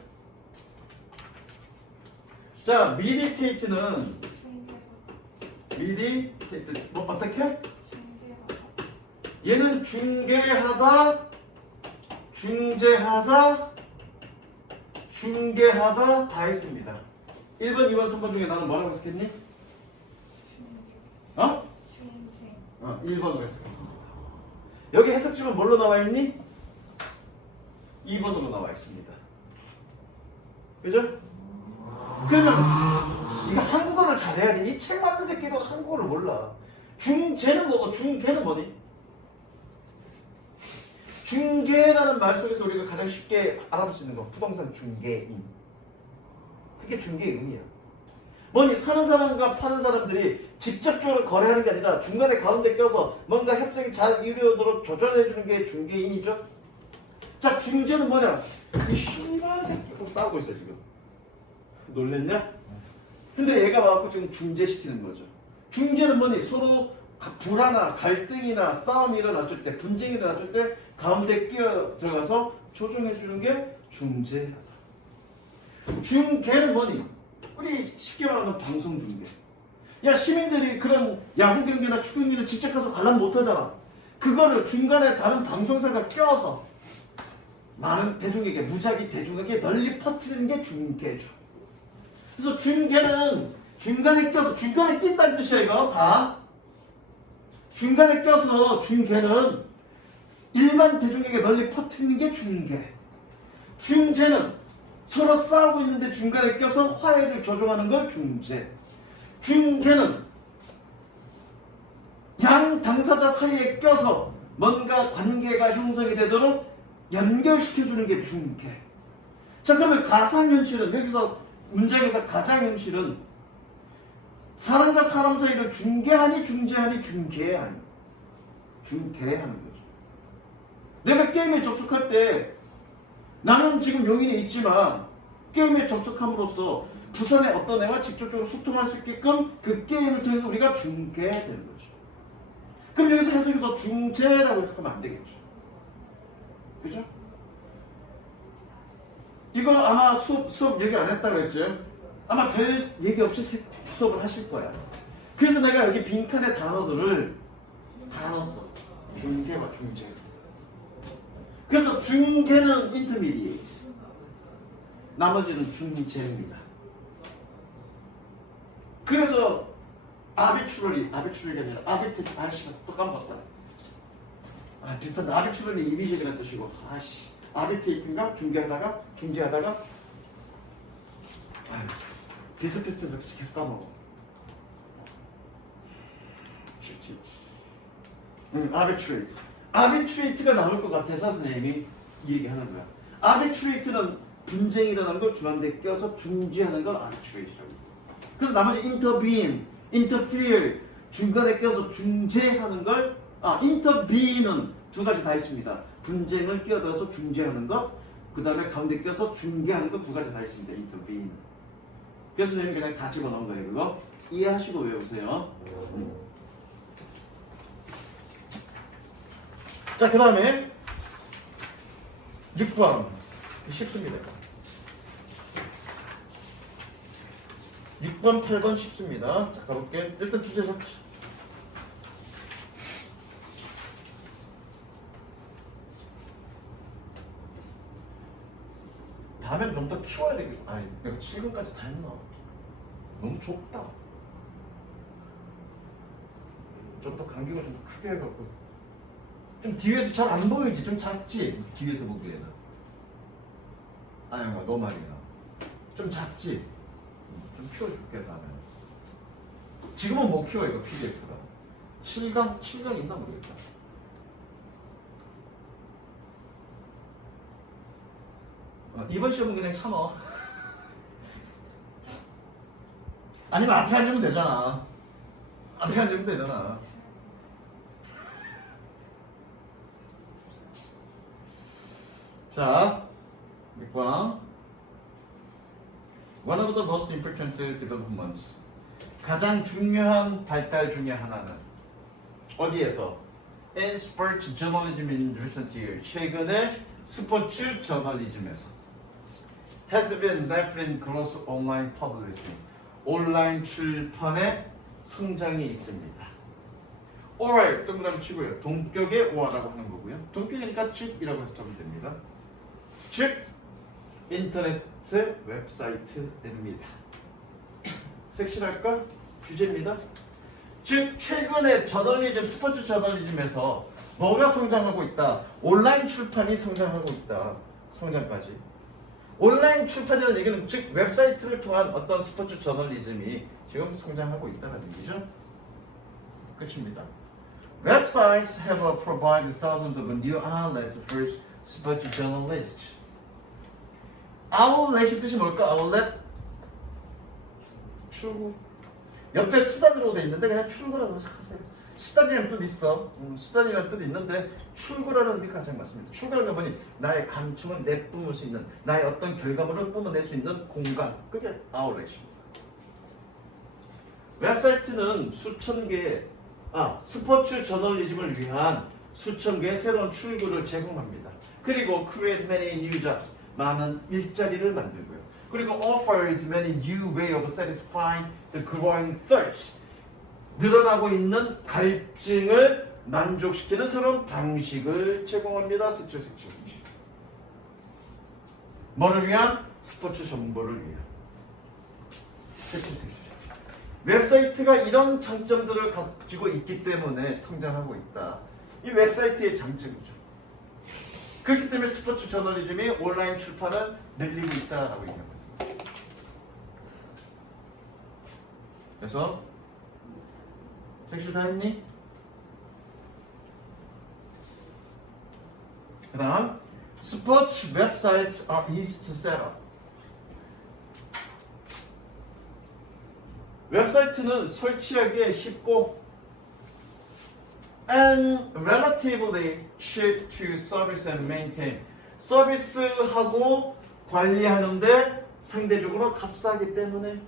자, 미디테이트는 미디테이트 뭐 어떻게? 얘는 중개하다, 중재하다, 중개하다 다 했습니다. 1번, 2번, 3번 중에 나는 뭐라고 해석했니? 1번으로 해석했습니다. 여기 해석집은 뭘로 나와 있니? 2번으로 나와 있습니다. 그죠? 그러면 이거 한국어를 잘해야 돼. 이 책 만든 새끼도 한국어를 몰라. 중재는 뭐고 중개는 뭐니? 중개라는 말 속에서 우리가 가장 쉽게 알아볼 수 있는 거 부동산 중개인. 그게 중개의 의미야. 뭐니 사는 사람과 파는 사람들이 직접적으로 거래하는 게 아니라 중간에 가운데 껴서 뭔가 협상이 잘 이루어지도록 조절해주는 게 중개인이죠. 자, 중재는 뭐냐? 이 씨발 새끼고 싸우고 있어 지금. 놀랬냐? 근데 얘가 와갖고 지금 중재시키는 거죠. 중재는 뭐니? 서로 불화나 갈등이나 싸움이 일어났을 때, 분쟁이 일어났을 때 가운데 끼어 들어가서 조정해주는 게 중재하다. 중개는 뭐니? 우리 쉽게 말하면 방송 중개. 야, 시민들이 그런 야구 경기나 축구 경기를 직접 가서 관람 못하잖아. 그거를 중간에 다른 방송사가 껴서 많은 대중에게, 무작위 대중에게 널리 퍼뜨리는 게 중개죠. 그래서 중개는 중간에 껴서, 중간에 낀다는 뜻이야 이거 다. 중간에 껴서 중개는 일반 대중에게 널리 퍼뜨리는 게 중개. 중재는 서로 싸우고 있는데 중간에 껴서 화해를 조정하는 걸 중재. 중개는 양 당사자 사이에 껴서 뭔가 관계가 형성이 되도록 연결시켜주는 게 중개. 자, 그러면 가상현실은 여기서 문장에서 가상현실은 사람과 사람 사이를 중개하니 중재하니 중개하니 중개하는 거죠. 내가 게임에 접속할 때 나는 지금 용인에 있지만 게임에 접속함으로써 부산의 어떤 애와 직접적으로 소통할 수 있게끔 그 게임을 통해서 우리가 중개되는 거죠. 그럼 여기서 해석해서 중재라고 해석하면 안 되겠죠. 그죠? 이거 아마 수업 얘기 안 했다고 했죠? 아마 별 얘기 없이 수업을 하실 거야. 그래서 내가 여기 빈칸에 단어들을 다 넣었어. 중개와 중재. 그래서 중개는 intermediate, 나머지는 중재입니다. 그래서 arbitrary가 아니라 arbitrary, 아씨 또 까먹었다. 비슷한데 arbitrary 이미지라는 뜻이고, arbitrate인가 중개하다가 비슷비슷해서 계속 까먹어. arbitrate가 나올 것 같아서 선생님이 이 얘기하는 거야. arbitrate는 분쟁이 일어나는 걸 중간에 껴서 중재하는 걸 arbitrate라고. 그래서 나머지 intervene, interfere, 중간에 껴서 중재하는 걸 intervene는 두 가지 다 있습니다. 분쟁을 끼어들어서 중재하는 것, 그 다음에 가운데 껴서 중개하는 것 두 가지 다 있습니다. intervene. 그래서 선생님이 그냥 다 집어넣은 거예요. 그거 이해하시고 외우세요. 자, 그 다음에 6번 쉽습니다. 6번, 8번 쉽습니다. 자, 가볼게. 일단 주제 잡지. 다음엔 좀 더 키워야 되겠어. 아니, 내가 7번까지 다 했나? 너무 좁다. 좀 더 간격을 좀 더 크게 해갖고. 좀 뒤에서 잘 안 보이지? 좀 작지? 뒤에서 보기에는. 아니, 너 말이야. 좀 작지? 좀 키워줄게, 다음에. 지금은 못 키워, 이거 PDF가. 7강 있나 모르겠다. 이번 시험은 그냥 참아. 아니면 앞에 앉으면 되잖아. 앞에 앉으면 되잖아. 자, 밑방. One of the most important developments. 가장 중요한 발달 중에 하나는 어디에서? In sports journalism in recent years. 최근에 스포츠 저널리즘에서. Has been rapid growth online publishing. 온라인 출판의 성장이 있습니다. Alright, 동그라미 치고요. 동격의 오화라고 하는 거고요. 동격이니까 즉이라고 해서 하면 됩니다. 즉, 인터넷 웹사이트입니다. 색칠할까? 주제입니다. 즉, 최근에 저널리즘, 스포츠 저널리즘에서 뭐가 성장하고 있다? 온라인 출판이 성장하고 있다. 성장까지. 온라인 출판이라는 얘기는 즉 웹사이트를 통한 어떤 스포츠 저널리즘이 지금 성장하고 있다는 얘기죠. 끝입니다. Websites have provided thousands of new outlets for sports journalists. 아울렛이 뜻이 뭘까? 아울렛? 출구. 옆에 수단으로 돼 있는데 그냥 출구라고 생각하세요. 수단이라는 뜻 있어. 수단이라는 뜻 있는데 출구라는 의미가 가장 맞습니다. 출구라는 건 나의 감청을 내뿜을 수 있는, 나의 어떤 결과물을 뿜어낼 수 있는 공간. 그게 아울렛입니다. 웹사이트는 수천 개의 스포츠 저널리즘을 위한 수천 개의 새로운 출구를 제공합니다. 그리고 create many new jobs, 많은 일자리를 만들고요. 그리고 offered many new way of satisfying the growing thirst, 늘어나고 있는 갈증을 만족시키는 새로운 방식을 제공합니다. 색칠. 뭐를 위한? 스포츠 정보를 위한. 색칠. 웹사이트가 이런 장점들을 가지고 있기 때문에 성장하고 있다. 이 웹사이트의 장점이죠. 그렇기 때문에 스포츠 저널리즘이 온라인 출판을 늘리고 있다라고 얘기합니다. 그래서 색칠 다 했니? 그 다음 스포츠 웹사이트 are easy to set up. 웹사이트는 설치하기 쉽고 and relatively cheap to service and maintain. 서비스하고 관리하는데 상대적으로 값싸기 때문에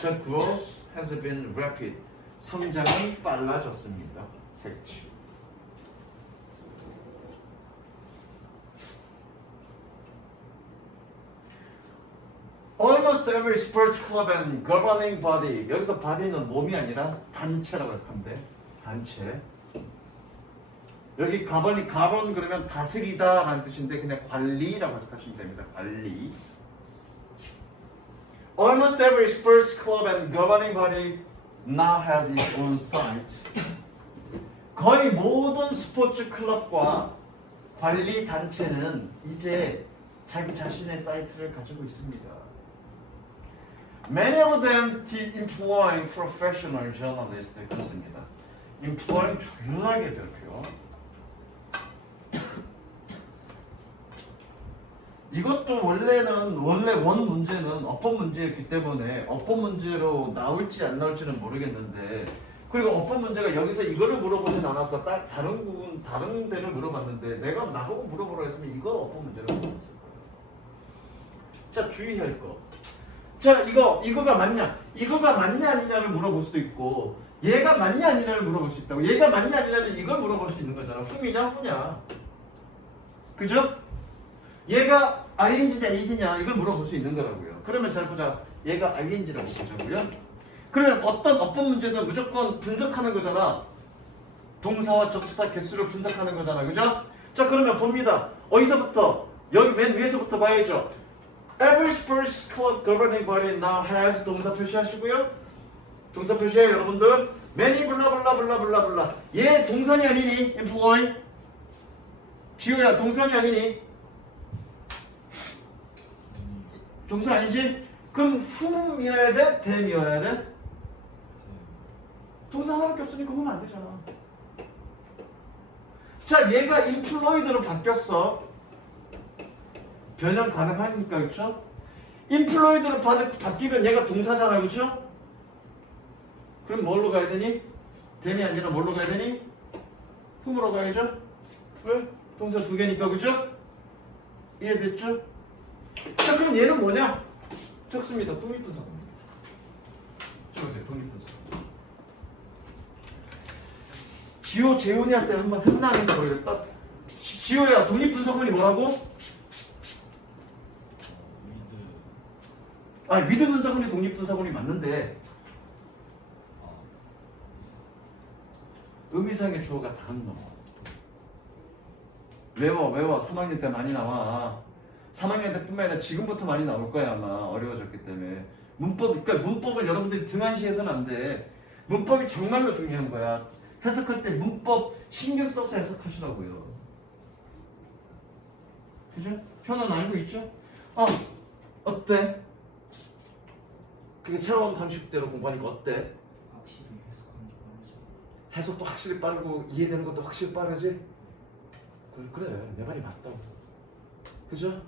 the growth has been rapid. 성장이 빨라졌습니다. 색칠. Almost every sports club and governing body. 여기서 body는 몸이 아니라 단체라고 해서 하면 돼. 단체. 여기 가번 그러면 다스리다 라는 뜻인데 그냥 관리라고 해석하시면 됩니다. 관리. Almost every sports club and governing body now has its own site. 거의 모든 스포츠 클럽과 관리 단체는 이제 자기 자신의 사이트를 가지고 있습니다. Many of them employing professional journalists. 그렇습니다. employing 졸라게 별표요. 이것도 원래 원 문제는 어법 문제였기 때문에 어법 문제로 나올지 안 나올지는 모르겠는데, 그리고 어법 문제가 여기서 이거를 물어보진 않았어. 다른 데를 물어봤는데 내가 나보고 물어보라 했으면 이거 어법 문제를 물어봤을 거예요. 자, 주의할 거. 자, 이거가 맞냐? 이거가 맞냐 아니냐를 물어볼 수도 있고, 얘가 맞냐 아니냐를 물어볼 수 있다고. 얘가 맞냐 아니냐는 이걸 물어볼 수 있는 거잖아. 흠이냐 후냐. 그죠? 얘가 ing냐 id냐 이걸 물어볼 수 있는 거라고요. 그러면 잘 보자. 얘가 ing라고 보자고요. 그러면 어떤 어법 문제는 무조건 분석하는 거잖아. 동사와 접수사 개수를 분석하는 거잖아. 그죠? 자, 그러면 봅니다. 어디서부터? 여기 맨 위에서부터 봐야죠. Every sports club governing body now has. 동사 표시하시고요. 동사 표시해요, 여러분들. many 블라블라블라블라블라. 얘 동산이 아니니? employ. 지우야, 동산이 아니니? 동사 아니지? 그럼 whom이어야 돼? them이어야 돼? 동사 하나밖에 없으니까 whom 안 되잖아. 자, 얘가 employed로 바뀌었어. 변형 가능하니까, 그렇죠? 인플로이드로 바뀌면 얘가 동사잖아, 그렇죠? 그럼 뭘로 가야 되니? 되니 아니라 뭘로 가야 되니? 품으로 가야죠? 왜? 동사 두 개니까, 그죠? 이해됐죠? 자, 그럼 얘는 뭐냐? 적습니다. 독립분사입니다. 적으세요. 독립분사. 지호, 재훈이한테 한번 혼나는다 그러겠다. 지호야, 독립분사군이 뭐라고? 아, 미드 분사군이 독립분사군이 맞는데 의미상의 주어가 다른 놈. 외워. 3학년 때 많이 나와. 3학년 때뿐만 아니라 지금부터 많이 나올 거야 아마. 어려워졌기 때문에. 그러니까 문법을 여러분들이 등한시해서는 안 돼. 문법이 정말로 중요한 거야. 해석할 때 문법 신경 써서 해석하시라고요. 그죠? 현은 알고 있죠? 어때? 그게 새로운 방식대로 공부하니까 어때? 확실히 해석하는 게 빠르죠. 해석도 확실히 빠르고 이해되는 것도 확실히 빠르지? 그래 내 말이 맞다고. 그죠?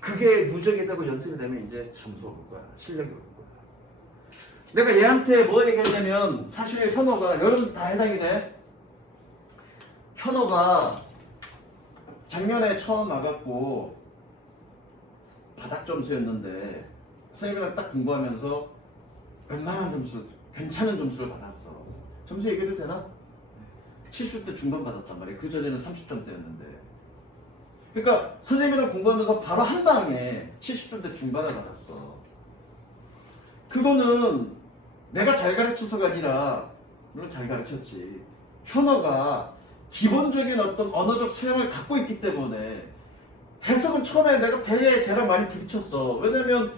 그게 누적이 되고 연습이 되면 이제 점수가 올 거야. 실력이 올 거야. 내가 얘한테 뭐 얘기했냐면 사실 현호가 여러분 다 해당이 돼. 현호가 작년에 처음 와갖고 바닥 점수였는데 선생님이랑 딱 공부하면서 웬만한 점수, 괜찮은 점수를 받았어. 점수 얘기해도 되나? 70대 중반 받았단 말이야. 그전에는 30점대였는데. 그러니까 선생님이랑 공부하면서 바로 한 방에 70점대 중반을 받았어. 그거는 내가 잘 가르쳐서가 아니라 물론 잘 가르쳤지. 현어가 기본적인 어떤 언어적 소양을 갖고 있기 때문에 해석은 처음에 내가 되게 쟤랑 많이 부딪혔어. 왜냐면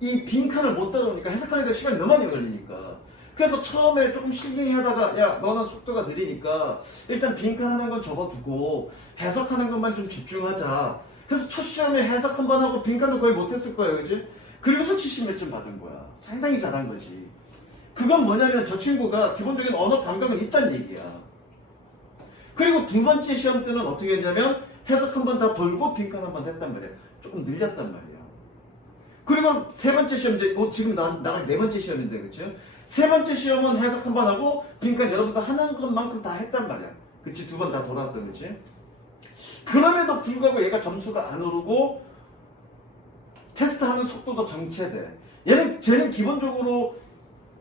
이 빈칸을 못 따라오니까 해석하는 데 시간이 너무 많이 걸리니까. 그래서 처음에 조금 실갱이하다가 야 너는 속도가 느리니까 일단 빈칸 하는 건 접어두고 해석하는 것만 좀 집중하자. 그래서 첫 시험에 해석 한 번 하고 빈칸도 거의 못했을 거예요, 그지? 그리고서 70몇 점 받은 거야. 상당히 잘한 거지. 그건 뭐냐면 저 친구가 기본적인 언어 감각은 있다는 얘기야. 그리고 두 번째 시험 때는 어떻게 했냐면 해석 한 번 다 돌고 빈칸 한 번 했단 말이야. 조금 늘렸단 말이야. 그리고 세 번째 시험 이제 지금 나랑 네 번째 시험인데 그치? 세 번째 시험은 해석 한 번 하고 빈칸 여러분들 하는 것만큼 다 했단 말이야. 그치? 두 번 다 돌았어, 그치? 그럼에도 불구하고 얘가 점수가 안 오르고 테스트하는 속도도 정체돼. 쟤는 기본적으로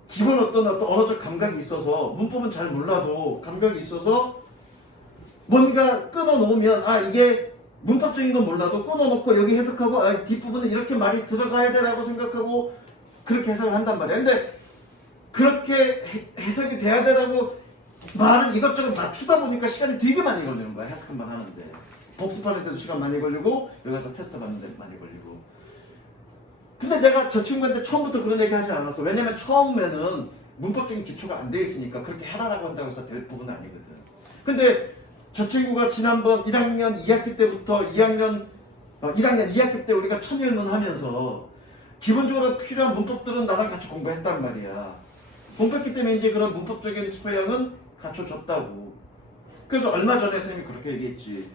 기본 어떤 언어적 감각이 있어서 문법은 잘 몰라도 감각이 있어서 뭔가 끊어놓으면 이게 문법적인 건 몰라도 끊어놓고 여기 해석하고 뒷부분은 이렇게 말이 들어가야 되라고 생각하고 그렇게 해석을 한단 말이야. 근데 그렇게 해석이 돼야 되라고 말을 이것저것 맞추다 보니까 시간이 되게 많이 걸리는 거야. 해석 한번 하는데 복습하는데도 시간 많이 걸리고 여기서 테스트 받는데 많이 걸리고. 근데 내가 저 친구한테 처음부터 그런 얘기 하지 않았어. 왜냐면 처음에는 문법적인 기초가 안 돼 있으니까 그렇게 해라라고 한다고 해서 될 부분은 아니거든. 근데 저 친구가 지난번 1학년 2학기 때부터 1학년 2학기 때 우리가 천일문 하면서 기본적으로 필요한 문법들은 나랑 같이 공부했단 말이야. 공부했기 때문에 이제 그런 문법적인 소양은 갖춰졌다고. 그래서 얼마 전에 선생님이 그렇게 얘기했지.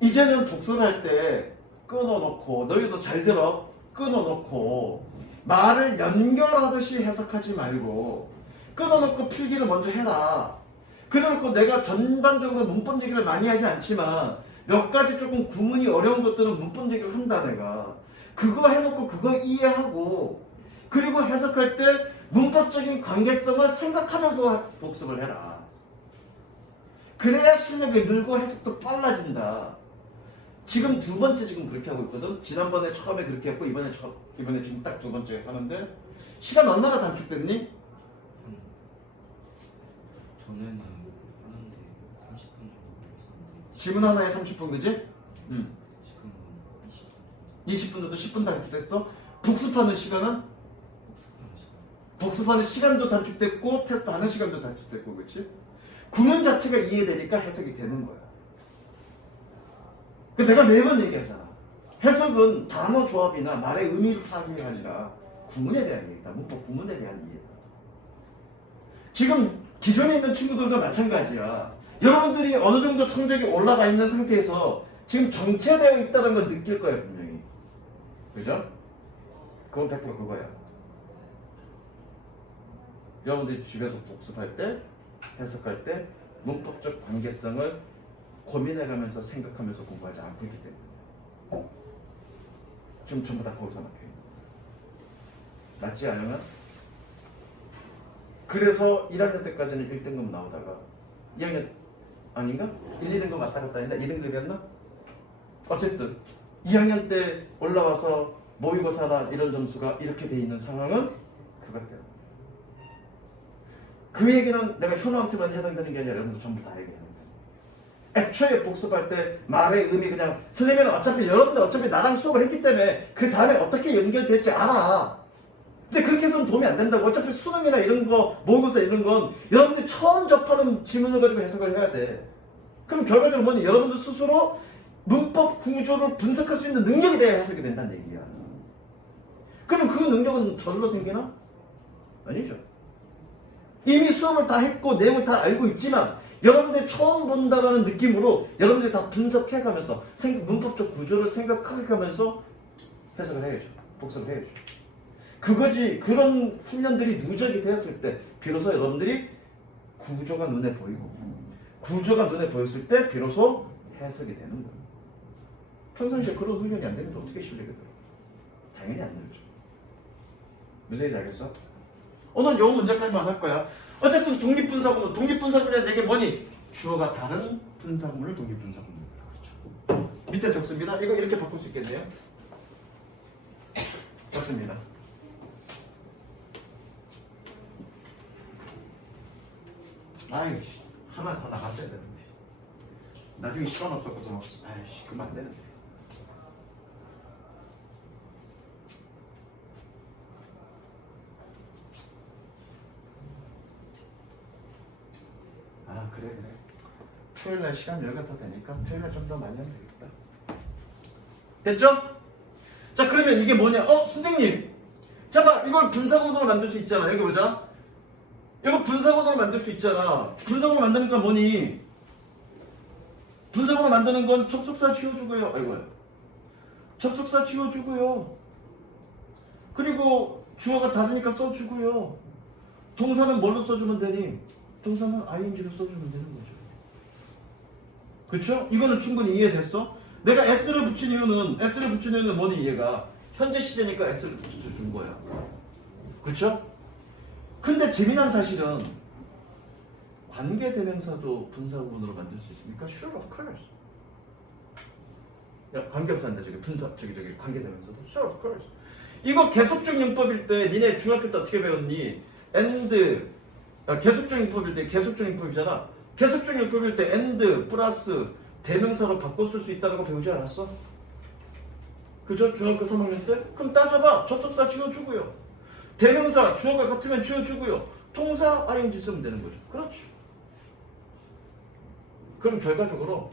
이제는 독서를 할 때 끊어놓고 너희도 잘 들어. 끊어놓고 말을 연결하듯이 해석하지 말고 끊어놓고 필기를 먼저 해라. 그래놓고 내가 전반적으로 문법 얘기를 많이 하지 않지만 몇 가지 조금 구문이 어려운 것들은 문법 얘기를 한다 내가. 그거 해놓고 그거 이해하고 그리고 해석할 때 문법적인 관계성을 생각하면서 복습을 해라. 그래야 실력이 늘고 해석도 빨라진다. 지금 두 번째 지금 그렇게 하고 있거든. 지난번에 처음에 그렇게 했고 이번에 지금 딱 두 번째 하는데 시간 얼마나 단축됐니? 전에는 하는데 30분 정도 걸렸었는데 지문 하나에 30분 그지? 지금은 20분 20분 정도 10분 단축됐어? 복습하는 시간은? 복습하는 시간. 복습하는 시간도 단축됐고 테스트 하는 시간도 단축됐고 그치? 구문 자체가 이해되니까 해석이 되는 거야. 내가 매번 얘기하잖아. 해석은 단어 조합이나 말의 의미를 파악하는 게 아니라 구문에 대한 얘기다. 문법 구문에 대한 이해다. 지금 기존에 있는 친구들도 마찬가지야. 여러분들이 어느 정도 성적이 올라가 있는 상태에서 지금 정체되어 있다는 걸 느낄 거예요, 분명히. 그죠? 그건 100% 그거야. 여러분들이 집에서 복습할 때, 해석할 때 문법적 관계성을 고민해가면서 생각하면서 공부하지 않고 있기 때문에 지금 전부 다 거기서 막혀요. 맞지 않으면? 그래서 1학년 때까지는 1등급 나오다가 2학년 아닌가? 1, 2등급 왔다 갔다 했나? 2등급이었나? 어쨌든 2학년 때 올라와서 모의고사나 이런 점수가 이렇게 돼 있는 상황은 그것 때문에. 그 얘기는 내가 현우한테만 해당되는 게 아니라 여러분들 전부 다 얘기하는 거예요. 애초에 복습할 때 말의 의미 그냥 선생님은 어차피 여러분들 어차피 나랑 수업을 했기 때문에 그 다음에 어떻게 연결될지 알아. 근데 그렇게 해서는 도움이 안 된다고. 어차피 수능이나 이런 거 모의고사 이런 건 여러분들이 처음 접하는 지문을 가지고 해석을 해야 돼. 그럼 결과적으로 뭐니? 여러분들 스스로 문법 구조를 분석할 수 있는 능력이 돼야 해석이 된다는 얘기야. 그럼 그 능력은 절로 생기나? 아니죠. 이미 수업을 다 했고 내용을 다 알고 있지만 여러분들이 처음 본다라는 느낌으로 여러분들이 다 분석해가면서 문법적 구조를 생각해가면서 해석을 해야죠. 복습을 해야죠. 그거지. 그런 훈련들이 누적이 되었을 때 비로소 여러분들이 구조가 눈에 보이고 구조가 눈에 보였을 때 비로소 해석이 되는 거예요. 평상시에 그런 훈련이 안 되는데 어떻게 실력이 들어? 당연히 안 늘죠. 무슨 얘기인지 알겠어? 오늘 요 문제까지만 할 거야. 어쨌든 독립분사구문. 독립분사구문이라는 얘기 뭐니? 주어가 다른 분사구문을 독립분사구문이라고 그러죠. 밑에 적습니다. 이거 이렇게 바꿀 수 있겠네요. 적습니다. 아이씨, 하나 더 나갔어야 되는데. 나중에 시간 없었거든. 아이씨, 그러면 안 되는데. 아, 그래. 토요일날 시간 여기가 더 되니까 토요일날 좀 더 많이 하면 되겠다. 됐죠? 자, 그러면 이게 뭐냐? 선생님! 잠깐, 이걸 분사구문으로 만들 수 있잖아. 여기 보자. 이거 분사구문으로 만들 수 있잖아. 분사구문 만드는 건 뭐니? 분사구문 만드는 건 접속사 지워주고요. 아이고야. 접속사 지워주고요. 그리고 주어가 다르니까 써주고요. 동사는 뭘로 써주면 되니? 동사는 ing를 써주면 되는 거죠. 그쵸? 이거는 충분히 이해됐어? 내가 s를 붙인 이유는 뭐니 얘가? 현재 시제니까 s를 붙여준 거야. 그쵸? 근데 재미난 사실은 관계대명사도 분사구문으로 만들 수 있습니까? Sure, of course. 야, 관계없사인데 저기 관계대명사도 Sure, of course. 이거 계속적 용법일 때 니네 중학교 때 어떻게 배웠니? 계속적 용법일 때 계속적 용법이잖아. 계속적 용법일 때 and 플러스 대명사로 바꿔 쓸 수 있다는 거 배우지 않았어? 그죠? 중학교 3학년 때? 그럼 따져봐. 접속사 지워주고요. 대명사 주어가 같으면 지워주고요. 동사 ing 쓰면 되는 거죠. 그렇죠. 그럼 결과적으로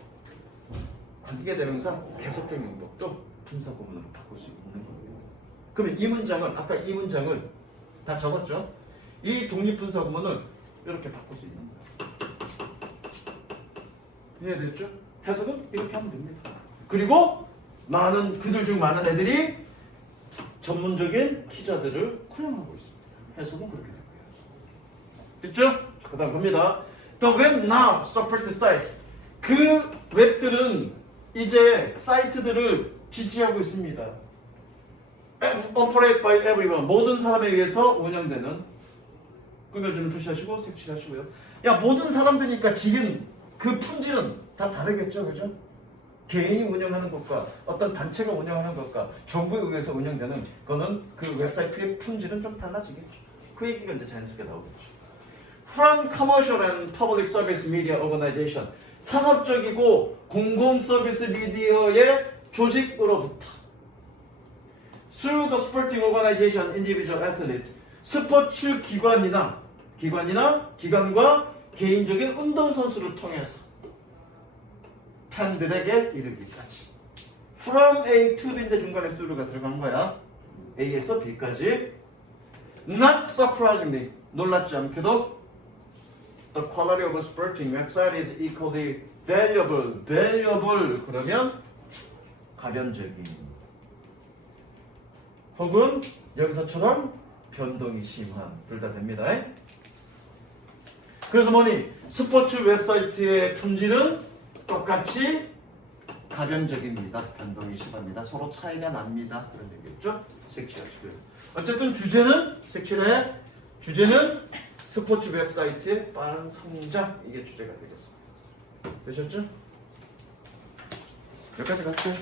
관계대명사 계속적 용법도 분사구문으로 바꿀 수 있는 거예요. 그러면 이 문장을 아까 이 문장을 다 적었죠? 이 독립분사구문을 이렇게 바꿀 수 있는 거예요. 이해됐죠? 해석은 이렇게 하면 됩니다. 그리고 그들 중 많은 애들이 전문적인 키자들을 활용하고 있습니다. 해석은 그렇게 되고요. 됐죠? 그 다음 봅니다. The web now support sites. 그 웹들은 이제 사이트들을 지지하고 있습니다. Operate by everyone. 모든 사람에 의해서 운영되는. 꾸며주는 표시하시고 색칠하시고요. 야, 모든 사람들이니까 지금 그 품질은 다 다르겠죠, 그죠? 개인이 운영하는 것과 어떤 단체가 운영하는 것과 정부에 의해서 운영되는 거는 그 웹사이트의 품질은 좀 달라지겠죠. 그 얘기가 이제 자연스럽게 나오겠죠. From commercial and public service media organization. 상업적이고 공공 서비스 미디어의 조직으로부터 through the sporting organization, individual athlete. 스포츠 기관과 개인적인 운동선수를 통해서 팬들에게 이르기까지. From A to B인데 중간에 through가 들어간 거야. A에서 B까지. Not surprisingly, 놀랍지 않게도 The quality of a sporting website is equally valuable. valuable 그러면 가변적인. 혹은 여기서처럼 변동이 심한 둘 다 됩니다. 그래서 뭐니 스포츠 웹사이트의 품질은 똑같이 가변적입니다. 변동이 심합니다. 서로 차이가 납니다. 그런 얘기겠죠? 색칠하시고요. 어쨌든 색칠의 주제는 스포츠 웹사이트의 빠른 성장 이게 주제가 되겠습니다. 되셨죠? 여기까지 갈게요.